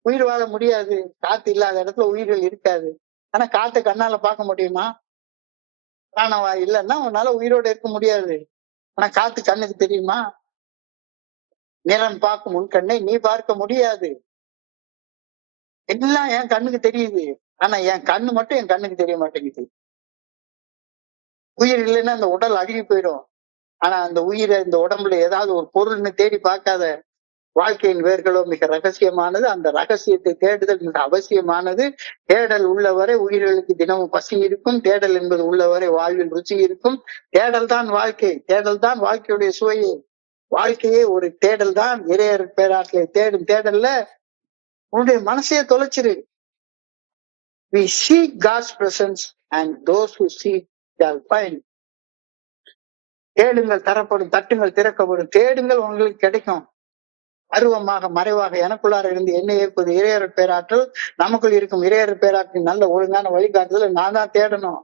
உயிர் வாழ முடியாது. காத்து இல்லாத இடத்துல உயிர்கள் இருக்காது. ஆனா காத்தை கண்ணால பார்க்க முடியுமா? பிராணவாயு இல்லைன்னா உன்னால உயிரோட இருக்க முடியாது. ஆனா காத்து கண்ணுக்கு தெரியுமா? நிலம் பார்க்கும் உன் கண்ணை நீ பார்க்க முடியாது. எல்லாம் என் கண்ணுக்கு தெரியுது, ஆனா என் கண்ணு மட்டும் என் கண்ணுக்கு தெரிய மாட்டேங்குது. உயிர் இல்லைன்னா அந்த உடல் அழுகி போயிடும். ஆனா அந்த உயிரை இந்த உடம்புல ஏதாவது ஒரு பொருள்னு தேடி பார்க்காத. வாழ்க்கையின் வேர்களோ மிக ரகசியமானது. அந்த ரகசியத்தை தேடுதல் மிக அவசியமானது. தேடல் உள்ளவரை உயிர்களுக்கு தினமும் பசி இருக்கும். தேடல் என்பது உள்ளவரை வாழ்வில் ருச்சி இருக்கும். தேடல் தான் வாழ்க்கை. தேடல் தான் வாழ்க்கையுடைய சுவையே. வாழ்க்கையே ஒரு தேடல் தான். இறையர் பேராற்றலை தேடும் தேடல்ல உன்னுடைய மனசையே தொலைச்சிரு. We seek God's presence and those who seek shall find. தேடுங்கள் தரப்படும், தட்டுங்கள் திறக்கப்படும். தேடுங்கள் உங்களுக்கு கிடைக்கும். அருவமாக மறைவாக எனக்குள்ளார இருந்து என்னை ஏற்பது இறையர் பேராற்றல். நமக்குள் இருக்கும் இறையர் பேராற்றின் நல்ல ஒழுங்கான வழிகாட்டுதல நான் தான் தேடணும்.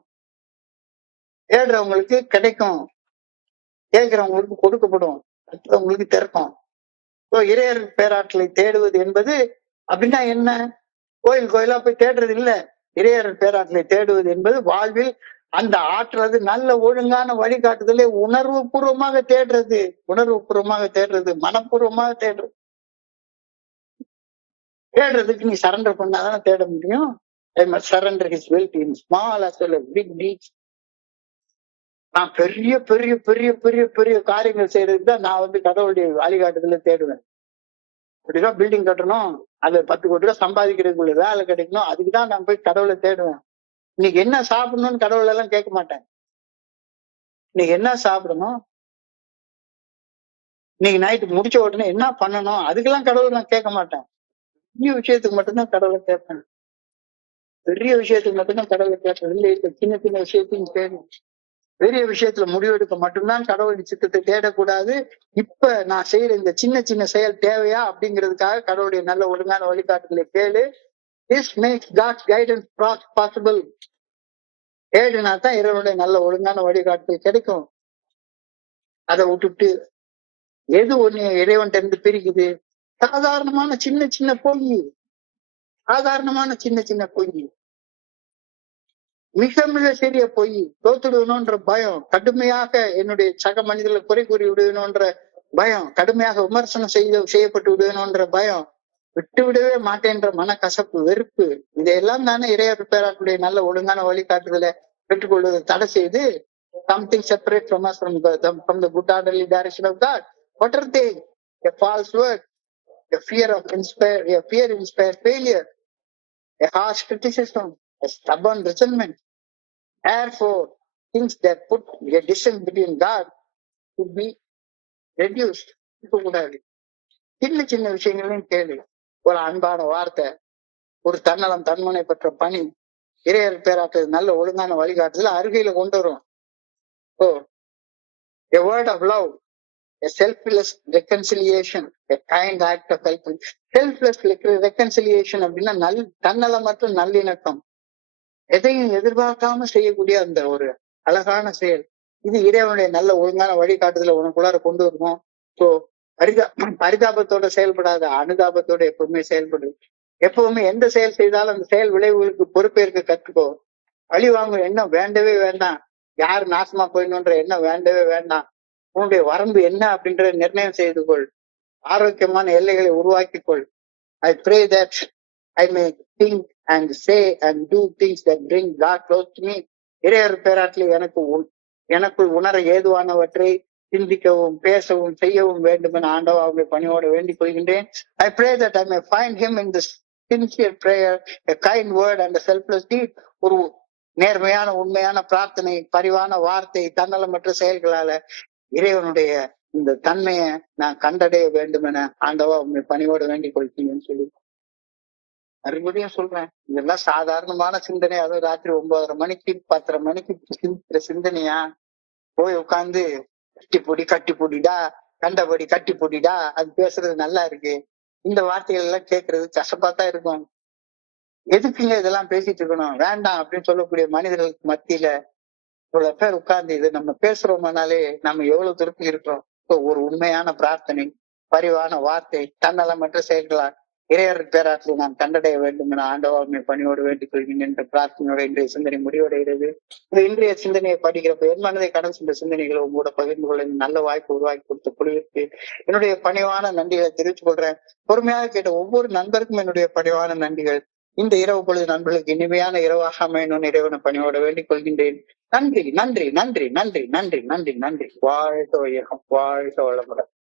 தேடுறவங்களுக்கு கிடைக்கும், கேட்கிறவங்களுக்கு கொடுக்கப்படும், உங்களுக்கு திறக்கும். இறையர் பேராற்றலை தேடுவது என்பது அப்படின்னா என்ன? கோயிலா போய் தேடுறது இல்ல. இறையர் பேராற்றலை தேடுவது என்பது வாழ்வில் அந்த ஆற்றுறது நல்ல ஒழுங்கான வழிகாட்டுதலை உணர்வு பூர்வமாக தேடுறது. மனப்பூர்வமாக தேடுறது. தேடுறதுக்கு நீ சரண்டர் பண்ணாதானே தேட முடியும். I must surrender his will in small as well as big deeds. நான் பெரிய பெரிய பெரிய பெரிய பெரிய காரியங்கள் செய்யறதுக்கு தான் நான் கடவுளுடைய வழிகாட்டுதல தேடுவேன். அப்படிதான் பில்டிங் கட்டணும், அது 10 கோடி ரூபாய் சம்பாதிக்கிறதுக்குள்ள வேலை கிடைக்கணும், அதுக்குதான் நான் போய் கடவுளை தேடுவேன். இன்னைக்கு என்ன சாப்பிடணும்னு கடவுள் எல்லாம் கேட்க மாட்டேன். இன்னைக்கு என்ன சாப்பிடணும், இன்னைக்கு நைட்டு முடிச்ச உடனே என்ன பண்ணணும், அதுக்கெல்லாம் கடவுள் நான் கேட்க மாட்டேன். பெரிய விஷயத்துக்கு மட்டும்தான் கடவுளை கேட்பேன். பெரிய விஷயத்துக்கு மட்டும்தான் கடவுளை கேட்பேன். இல்லை சின்ன சின்ன விஷயத்தையும் தேடும். பெரிய விஷயத்துல முடிவெடுக்க மட்டும்தான் கடவுளின் சித்தத்தை தேடக்கூடாது. இப்ப நான் செய்யற இந்த சின்ன சின்ன செயல் தேவையா அப்படிங்கிறதுக்காக கடவுளுடைய நல்ல ஒழுங்கான வழிகாட்டுதலை கேளு. This makes God's guidance possible. ஏழுனா தான் இறைவனுடைய நல்ல ஒழுங்கான வழிகாட்டுதல் கிடைக்கும். அதை விட்டுட்டு எது ஒண்ணு இறைவன்ட்ட இருந்து பிரிக்குது? சாதாரணமான சின்ன சின்ன பொய், மிக மிக சிறிய பொய். தோத்துடுவணும்ன்ற பயம், கடுமையாக என்னுடைய சக மனிதர்களை குறை கூறி விடுவேணும்ன்ற பயம், கடுமையாக விமர்சனம் செய்யப்பட்டு விடுவேணும்ன்ற பயம், விட்டு விடவே மாட்டேன்ற மனக்கசப்பு, வெறுப்பு, இதையெல்லாம் தானே இறையர் பேராற்றுடைய நல்ல ஒழுங்கான வழிகாட்டுதலை பெற்றுக்கொள்வதை தடை செய்து something separate from us from the good orderly direction of God. What are they? A false word, a fear inspired failure, a harsh criticism, a stubborn resentment. Therefore, things that put a distance between God should be reduced. கூடாது. சின்ன சின்ன விஷயங்களையும் கேளு. ஒரு அன்பான வார்த்தை, ஒரு தன்னலம் தன்முனை பெற்ற பணி, இறையர் பேராற்று நல்ல ஒழுங்கான வழிகாட்டுதல் அருகையில கொண்டு வரும். So, a word of love, a selfless reconciliation, a kind act of helping. Selfless reconciliation அப்படின்னா தன்னலமற்ற நல்லிணக்கம், எதையும் எதிர்பார்க்காம செய்யக்கூடிய அந்த ஒரு அழகான செயல். இது இறைவனுடைய நல்ல ஒழுங்கான வழிகாட்டுதல உனக்குள்ளார கொண்டு வருவோம். ஸோ பரிதாபத்தோட செயல்படாத, அனுதாபத்தோட எப்பவுமே செயல்படு. எப்பவுமே எந்த செயல் செய்தாலும் அந்த செயல் விளைவுகளுக்கு பொறுப்பேற்க கற்றுக்கோ. பழி வாங்கும் எண்ணம் வேண்டவே வேண்டாம். யாரு நாசமா போயிடணுன்ற எண்ணம் வேண்டவே வேண்டாம். உன்னுடைய வரம்பு என்ன அப்படின்றத நிர்ணயம் செய்து கொள். ஆரோக்கியமான எல்லைகளை உருவாக்கிக் I pray that I may think and say and do things that bring God close to me. இறையர் பேராற்றில் எனக்குள் உணர ஏதுவானவற்றை சிந்திக்கவும் பேசவும் செய்யவும் வேண்டும் என ஆண்டவா அவருடைய பணியோடு வேண்டிக் கொள்கின்றேன். I pray that I may find him in this sincere prayer, a kind word and a selfless deed. ஒரு நேர்மையான உண்மையான பிரார்த்தனை, பரிவான வார்த்தை, தன்னலமற்ற செயல்களால இறைவனுடைய இந்த தன்மையை நான் கண்டடைய வேண்டும் என ஆண்டவா உண்மை பணியோடு வேண்டிக் கொள்கிறேன்னு சொல்லி மறுபடியும் சொல்றேன். இதெல்லாம் சாதாரணமான சிந்தனை. அதுவும் ராத்திரி 9:30 மணிக்கு 10:30 மணிக்கு சிந்திக்கிற சிந்தனையா? போய் உட்கார்ந்து கட்டி பொடிடா, கண்டபடி கட்டி பொடிடா, அது பேசுறது நல்லா இருக்கு. இந்த வார்த்தைகள் எல்லாம் கேட்கறது கசப்பாத்தான் இருக்கும். எதுக்குங்க இதெல்லாம் பேசிட்டு இருக்கணும்? வேண்டாம் அப்படின்னு சொல்லக்கூடிய மனிதர்களுக்கு மத்தியில இவ்வளவு பேர் உட்கார்ந்து இது நம்ம பேசுறோம்னாலே நம்ம எவ்வளவு திருப்பி இருக்கிறோம். ஒரு உண்மையான பிரார்த்தனை, பரிவான வார்த்தை, தன்னலமற்ற செயல்களால் இறையர் பேராற்றில் நான் கண்டடைய வேண்டும் என ஆண்டவாமை பணியோடு வேண்டிக் கொள்கிறேன் என்ற பிரார்த்தனையோட இன்றைய சிந்தனை முடிவடைகிறது. இன்றைய சிந்தனையை படிக்கிறப்ப என் மனதை கடன் சென்ற சிந்தனைகளை உங்களோட பகிர்ந்து கொள்ள நல்ல வாய்ப்பு உருவாக்கி கொடுத்த குழுவிற்கு என்னுடைய பணிவான நன்றிகளை தெரிவித்துக் கொள்றேன். பொறுமையாக கேட்ட ஒவ்வொரு நண்பருக்கும் என்னுடைய பணிவான நன்றிகள். இந்த இரவு பொழுது நண்பர்களுக்கு இனிமையான இரவாக அமையணும் இறைவன பணியோட வேண்டிக் கொள்கின்றேன். நன்றி நன்றி நன்றி நன்றி நன்றி நன்றி நன்றி. வாழ்க வையகம், வாழ்க வளமுடன்.